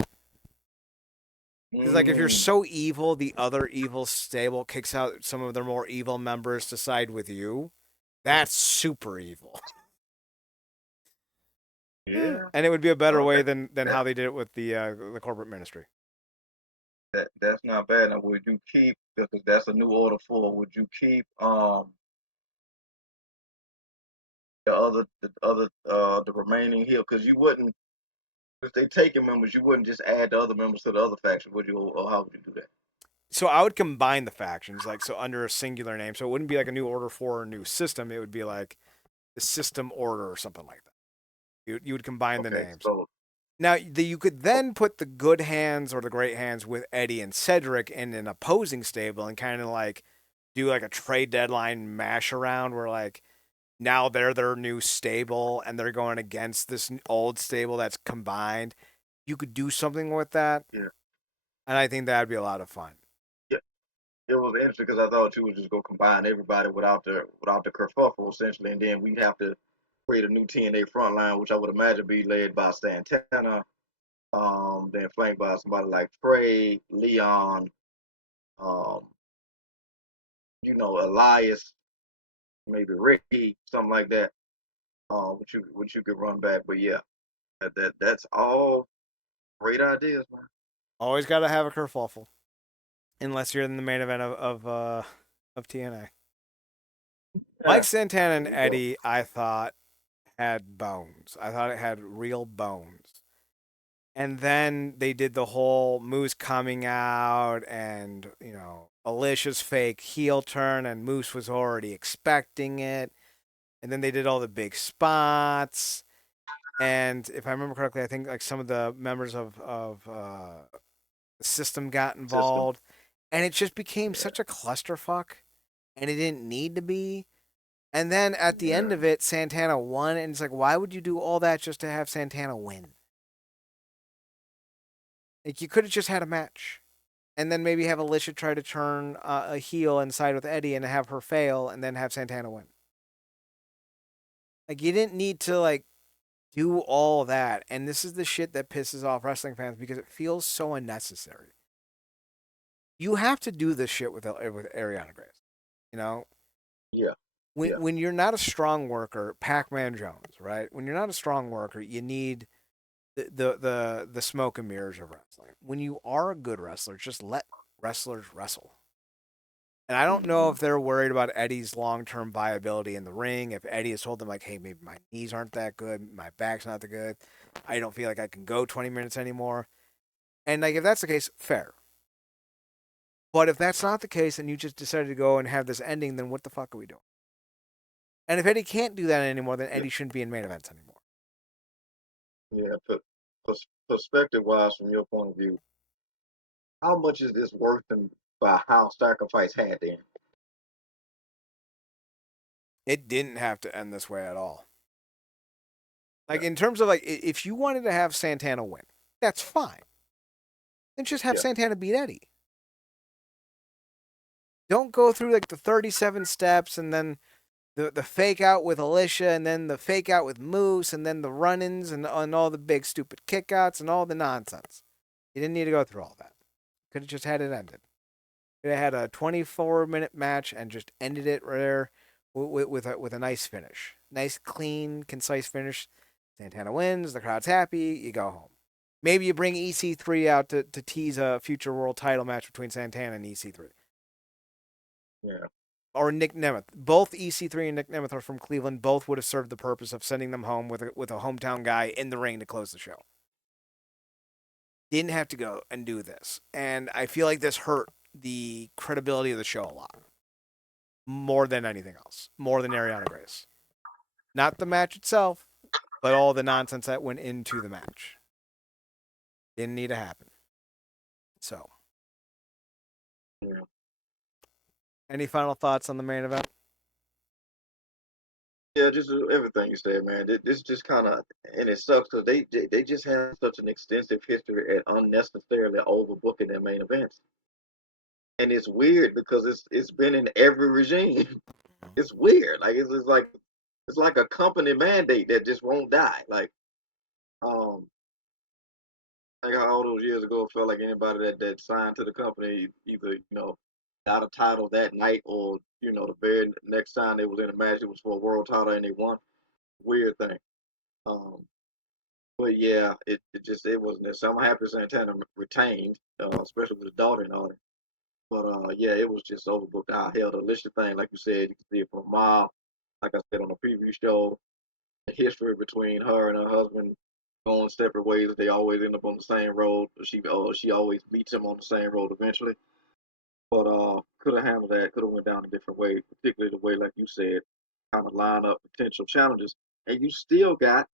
Because like if you're mm, so evil, the other evil stable kicks out some of their more evil members to side with you. That's super evil, yeah. and it would be a better No, way that than that how they did it with the corporate ministry. that's not bad. Now, would you keep because that's a new order four? Would you keep the remaining heel? Because you wouldn't if they taking members, you wouldn't just add the other members to the other faction, would you? Or how would you do that? So I would combine the factions, like so under a singular name. So it wouldn't be like a new order for a new system. It would be like the system order or something like that. You would combine the Okay, names. so Now you could then put the good hands or the great hands with Eddie and Cedric in an opposing stable and kind of like do like a trade deadline mash around where like now they're their new stable and they're going against this old stable that's combined. You could do something with that, yeah, and I think that'd be a lot of fun. yeah. It was interesting because I thought you would just go combine everybody without the kerfuffle essentially, and then we'd have to create a new TNA front line, which I would imagine be led by Santana. Then flanked by somebody like Trey, Leon, um, Elias, maybe Ricky, something like that. Which you could run back. But yeah, that's all great ideas, man. Always got to have a kerfuffle, unless you're in the main event of TNA. Mike Yeah, Santana there and you go. Eddie, I thought had bones. I thought it had real bones. And then they did the whole Moose coming out and, Alicia's fake heel turn, and Moose was already expecting it. And then they did all the big spots. And if I remember correctly, I think like some of the members of the system got System. involved. And it just became Yeah, such a clusterfuck. And it didn't need to be. And then at the end yeah, of it, Santana won. And it's like, why would you do all that just to have Santana win? Like, you could have just had a match. And then maybe have Alicia try to turn a heel and side with Eddie and have her fail and then have Santana win. Like, you didn't need to, like, do all that. And this is the shit that pisses off wrestling fans because it feels so unnecessary. You have to do this shit with Ariana Grace. You know, yeah, yeah. when you're not a strong worker, Pac-Man Jones, right? When you're not a strong worker, you need the smoke and mirrors of wrestling. When you are a good wrestler, just let wrestlers wrestle. And I don't know Hmm. if they're worried about Eddie's long term viability in the ring. If Eddie has told them, like, hey, maybe my knees aren't that good, my back's not that good, I don't feel like I can go 20 minutes anymore. And, like, if that's the case, fair. But if that's not the case and you just decided to go and have this ending, then what the fuck are we doing? And if Eddie can't do that anymore, then Yeah, Eddie shouldn't be in main events anymore. yeah. Perspective wise, from your point of view, how much is this worth and by how sacrifice had then? It didn't have to end this way at all. Yeah, Like, in terms of, like, if you wanted to have Santana win, that's fine. Then just have yeah, Santana beat Eddie. Don't go through, like, the 37 steps and then the fake out with Alicia and then the fake out with Moose and then the run-ins and all the big stupid kickouts and all the nonsense. You didn't need to go through all that. Could have just had it ended. Could have had a 24-minute match and just ended it right there with a nice finish. Nice, clean, concise finish. Santana wins. The crowd's happy. You go home. Maybe you bring EC3 out to tease a future world title match between Santana and EC3. yeah, Or Nick Nemeth. Both EC3 and Nick Nemeth are from Cleveland. Both would have served the purpose of sending them home with a hometown guy in the ring to close the show. Didn't have to go and do this. And I feel like this hurt the credibility of the show a lot. More than anything else. More than Ariana Grace. Not the match itself, but all the nonsense that went into the match. Didn't need to happen. So, yeah. any final thoughts on the main event? Yeah, just everything you said, man. This just kind of, and it sucks because they just have such an extensive history at unnecessarily overbooking their main events, and it's weird because it's been in every regime. It's weird, like it's like a company mandate that just won't die. Um, like how all those years ago, it felt like anybody that signed to the company either got a title that night or the very next time they was in a match, it was for a world title and they won. Weird thing. Um, But yeah, it wasn't this. I'm happy Santana retained, especially with his daughter and all that. But yeah, it was just overbooked out. Hell, the Alicia thing, like you said, you can see it from a mile. Like I said on the preview show, the history between her and her husband going separate ways. They always end up on the same road. She always beats him on the same road eventually. But could have handled that. Could have went down a different way, particularly the way, like you said, kind of line up potential challenges, and you still got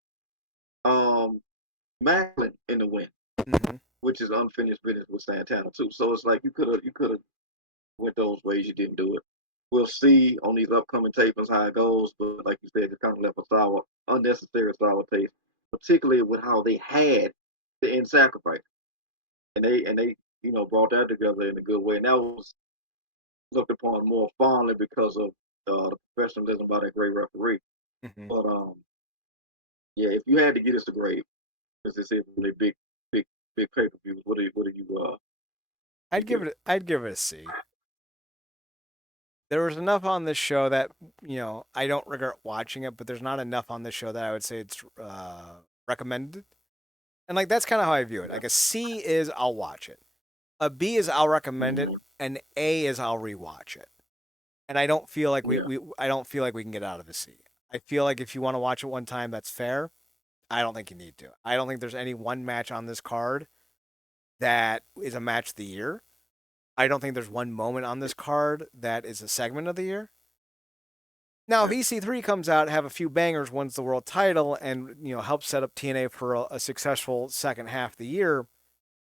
um Macklin in the win, Mm-hmm. which is unfinished business with Santana too. So it's like you could have went those ways. You didn't do it. We'll see on these upcoming tapings how it goes. But like you said, it kind of left a sour, unnecessary sour taste, particularly with how they had the end sacrifice, and they brought that together in a good way. And that was looked upon more fondly because of the professionalism by that great referee. Mm-hmm. But yeah, if you had to get us to grave, because this is really big, big big pay per views. What do you I'd you give give it? it I'd give it a C. There was enough on this show that I don't regret watching it, but there's not enough on this show that I would say it's recommended. And like that's kind of how I view it. Yeah. Like a C is I'll watch it. A B is I'll recommend it. Hmm. An A is I'll rewatch it. And I don't feel like Yeah. I don't feel like we can get out of a C. I feel like if you want to watch it one time, that's fair. I don't think you need to. I don't think there's any one match on this card that is a match of the year. I don't think there's one moment on this card that is a segment of the year. Now, if Right. EC3 comes out, have a few bangers, wins the world title, and helps set up TNA for a successful second half of the year,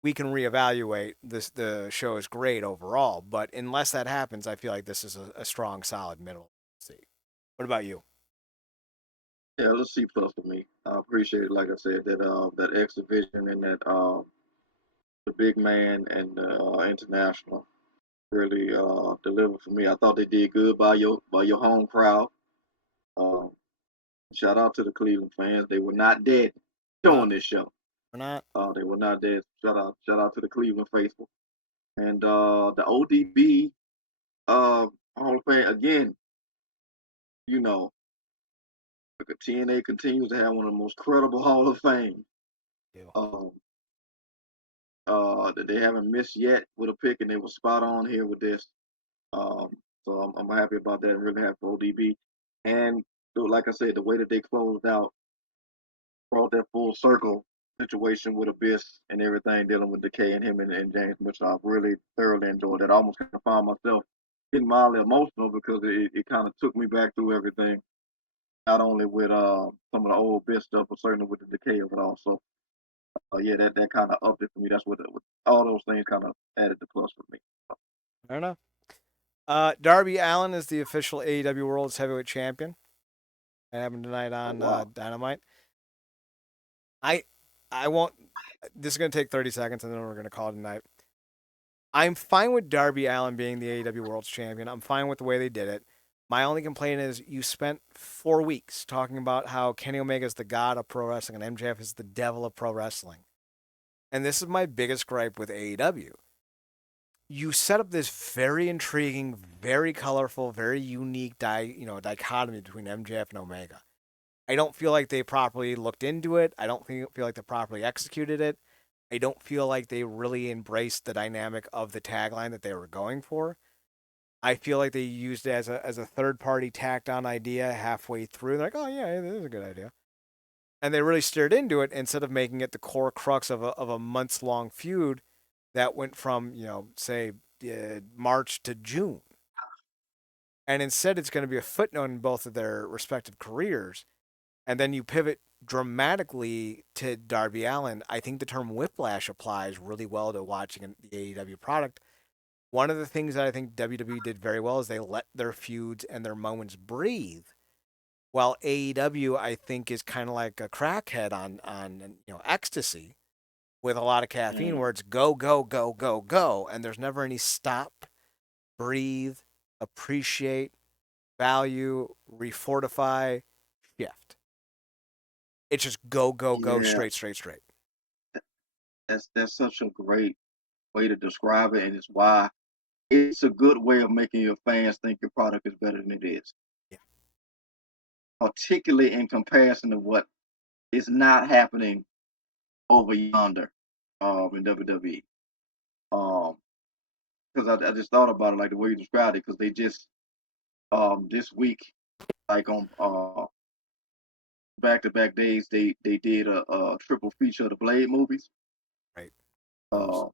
we can reevaluate this. The show is great overall, but unless that happens, I feel like this is a strong, solid middle C. What about you? Yeah, let's C plus for me. I appreciate, like I said, that exhibition and that the big man and international really delivered for me. I thought they did good by your home crowd. Um, Shout out to the Cleveland fans. They were not dead No, during this show. we're not. They were not dead. Shout out to the Cleveland faithful. And the ODB Hall of Fame again. You know, TNA continues to have one of the most credible Hall of Fame. You. Um, that they haven't missed yet with a pick, and they were spot on here with this. Um, so I'm happy about that, and really happy for ODB. And like I said, the way that they closed out brought that full circle situation with Abyss and everything dealing with Decay and him and James Mitchell. I really thoroughly enjoyed that. I almost kind of found myself getting mildly emotional because it kind of took me back through everything, not only with some of the old Abyss stuff, but certainly with the Decay of it all. So yeah, that kind of upped it for me. That's what with all those things kind of added the plus for me. Fair enough. Darby Allen is the official AEW World's Heavyweight Champion. That happened tonight Oh on wow. Dynamite. I I won't. This is going to take 30 seconds, and then we're going to call it a night. I'm fine with Darby Allen being the AEW World's Champion. I'm fine with the way they did it. My only complaint is you spent 4 weeks talking about how Kenny Omega is the god of pro wrestling and MJF is the devil of pro wrestling. And this is my biggest gripe with AEW. You set up this very intriguing, very colorful, very unique dichotomy between MJF and Omega. I don't feel like they properly looked into it. I don't feel like they properly executed it. I don't feel like they really embraced the dynamic of the tagline that they were going for. I feel like they used it as a third party tacked on idea halfway through. They're like, oh yeah, this is a good idea, and they really steered into it instead of making it the core crux of a months long feud that went from say March to June, and instead it's going to be a footnote in both of their respective careers, and then you pivot dramatically to Darby Allen. I think the term whiplash applies really well to watching the AEW product. One of the things that I think WWE did very well is they let their feuds and their moments breathe. While AEW, I think, is kind of like a crackhead on ecstasy with a lot of caffeine, Mm. where it's go go go go go, and there's never any stop, breathe, appreciate, value, refortify, shift. It's just go go go Yeah, straight straight straight. that's such a great way to describe it, and it's why it's a good way of making your fans think your product is better than it is, Yeah, particularly in comparison to what is not happening over yonder in WWE. Um, because I just thought about it like the way you described it, because they just this week, like on back to back days, they did a triple feature of the Blade movies. right. Those. Uh,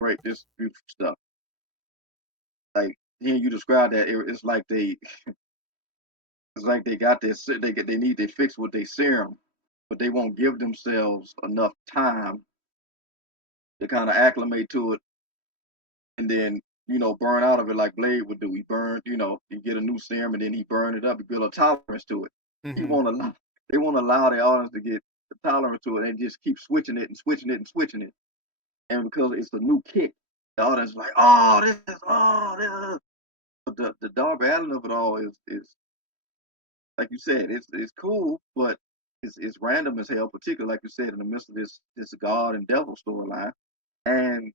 great, just beautiful stuff. Like hearing you describe that, it's like they got this they need to fix with their serum, but they won't give themselves enough time to kind of acclimate to it, and then burn out of it like Blade would do. He burned, you get a new serum and then he burned it up. He built a tolerance to it. He Mm-hmm. won't allow they won't allow the audience to get the tolerance to it and just keep switching it and switching it and switching it. And because it's a new kick, the audience is like, this is. But the Darby Allin of it all is like you said, it's cool, but is random as hell, particularly like you said in the midst of this God and devil storyline. And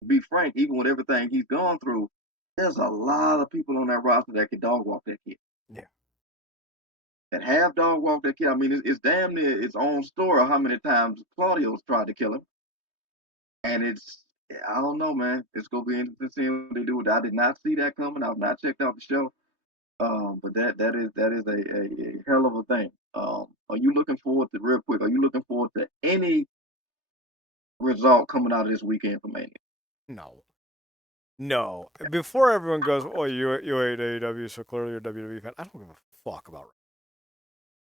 to be frank, even with everything he's gone through, there's a lot of people on that roster that can dog walk that kid. Yeah. That have dog walk that kid. I mean, it's damn near its own story how many times Claudio's tried to kill him. And it's I don't know, man. It's gonna be interesting seeing what they do with that. I did not see that coming. I've not checked out the show. But that is a hell of a thing. Are you looking forward to real quick? Are you looking forward to any result coming out of this weekend for Mania? No. No. Before everyone goes, oh, you hate AEW, so clearly you're a WWE fan. I don't give a fuck about it.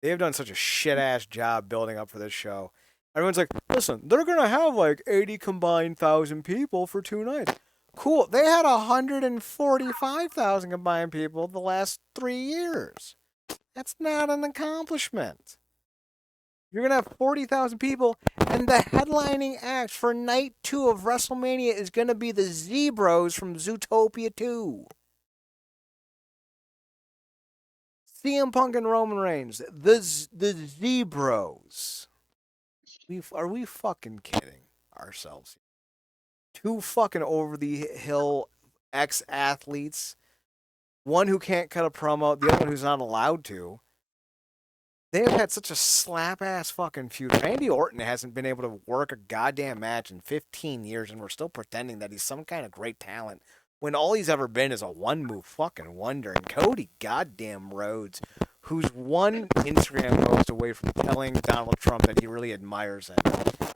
They have done such a shit ass job building up for this show. Everyone's like, listen, they're gonna have like 80 combined thousand people for 2 nights. Cool. They had 145,000 combined people the last 3 years. That's not an accomplishment. You're gonna have 40,000 people, and the headlining act for night 2 of WrestleMania is gonna be the Zebros from Zootopia 2. CM Punk and Roman Reigns, the Zebros. Are we fucking kidding ourselves? Two fucking over the hill ex athletes, one who can't cut a promo, the other one who's not allowed to. They have had such a slap ass fucking feud. Randy Orton hasn't been able to work a goddamn match in 15 years, and we're still pretending that he's some kind of great talent when all he's ever been is a one move fucking wonder. And Cody goddamn Rhodes, who's one Instagram post away from telling Donald Trump that he really admires him.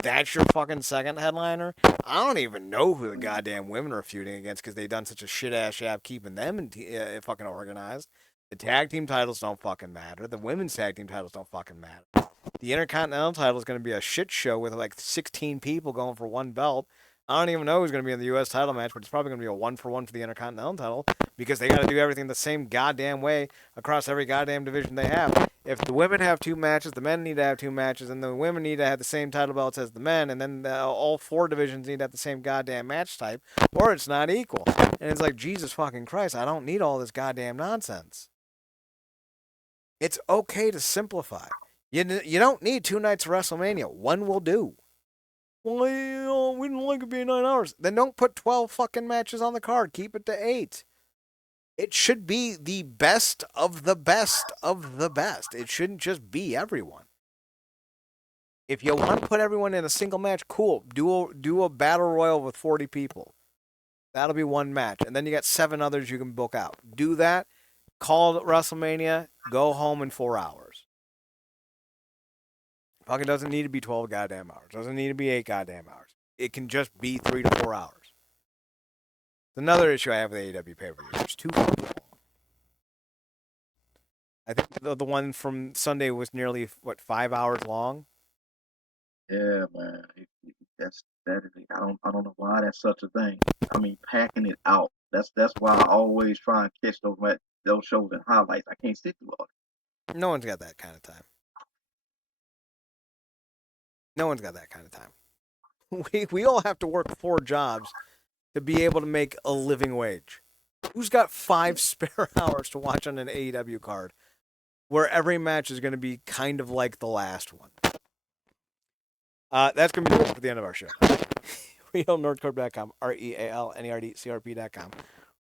That's your fucking second headliner? I don't even know who the goddamn women are feuding against because they've done such a shit ass job keeping them fucking organized. The tag team titles don't fucking matter. The women's tag team titles don't fucking matter. The Intercontinental title is going to be a shit show with like 16 people going for one belt. I don't even know who's going to be in the U.S. title match, but it's probably going to be a 1-for-1 for the Intercontinental title because they got to do everything the same goddamn way across every goddamn division they have. If the women have 2 matches, the men need to have 2 matches, and the women need to have the same title belts as the men, and then all 4 divisions need to have the same goddamn match type, or it's not equal. And it's like, Jesus fucking Christ, I don't need all this goddamn nonsense. It's okay to simplify. You don't need 2 nights of WrestleMania. One will do. Well, we don't like it being 9 hours. Then don't put 12 fucking matches on the card. Keep it to 8. It should be the best of the best of the best. It shouldn't just be everyone. If you want to put everyone in a single match, cool. Do a battle royal with 40 people. That'll be 1 match. And then you got 7 others you can book out. Do that. Call it WrestleMania. Go home in 4 hours. Fucking doesn't need to be 12 goddamn hours. Doesn't need to be 8 goddamn hours. It can just be 3 to 4 hours. Another issue I have with AEW pay-per-views. It's too fucking long. I think the one from Sunday was nearly 5 hours long. Yeah, man. That is I don't know why that's such a thing. I mean, packing it out. That's why I always try and catch those shows and highlights. I can't sit through all No one's got that kind of time. No one's got that kind of time. We all have to work 4 jobs to be able to make a living wage. Who's got 5 spare hours to watch on an AEW card where every match is going to be kind of like the last one? That's going to be for the end of our show. RealNerdCorp.com, RealNerdCRP.com.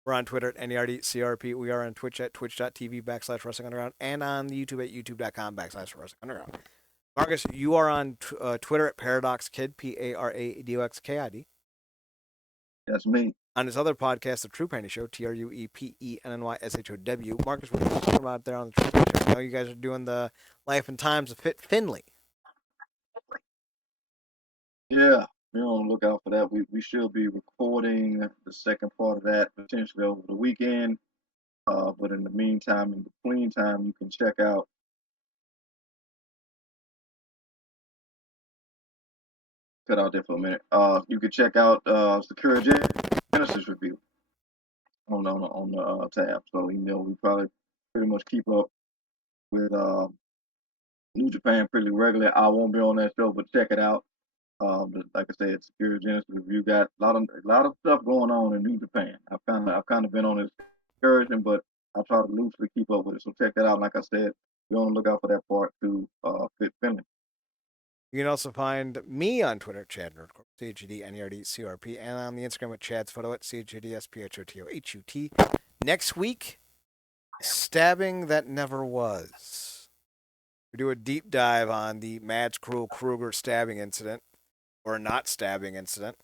We're on Twitter at NERDCRP. We are on Twitch at twitch.tv/Wrestling Underground and on YouTube at youtube.com/Wrestling Underground. Marcus, you are on Twitter at ParadoxKid, ParadoxKid. That's me. On his other podcast, The True Penny Show, TruePennyShow. Marcus, what are you talking about there on The True Penny Show? I know you guys are doing the Life and Times of Fit Finley. Yeah, be on the lookout for that. We should be recording the second part of that potentially over the weekend. But in the meantime, in between time, you can check out. Cut out there for a minute. You can check out Secure Genesis review on the tab. So we probably pretty much keep up with New Japan pretty regularly. I won't be on that show, but check it out. But like I said, Secure Genesis review got a lot of stuff going on in New Japan. I've kind of been on this excursion, but I try to loosely keep up with it. So check that out. Like I said, be on the lookout for that part two, Fit Finley. You can also find me on Twitter, Chad Nerdcorp, CHEDNERDCRP, and on the Instagram at Chad's Photo at CHADSPHOTOHUT. Next week, stabbing that never was. We do a deep dive on the Mads Kruger stabbing incident, or not stabbing incident,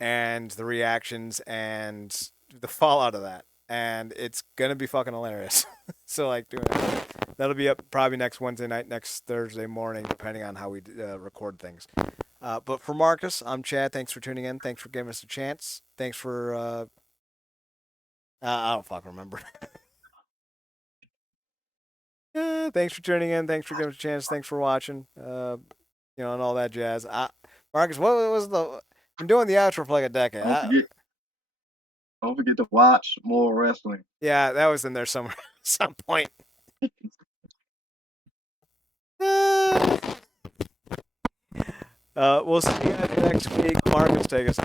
and the reactions and the fallout of that. And it's gonna be fucking hilarious. So like doing it. That'll be up probably next Wednesday night, next Thursday morning, depending on how we record things. But for Marcus, I'm Chad. Thanks for tuning in. Thanks for giving us a chance. Thanks for I don't fucking remember. Thanks for tuning in. Thanks for giving us a chance. Thanks for watching. And all that jazz. Marcus, what was the? Been doing the outro for like a decade. Don't forget to watch more wrestling. Yeah, that was in there somewhere. Some point. We'll see you guys next week. Marcus, take us.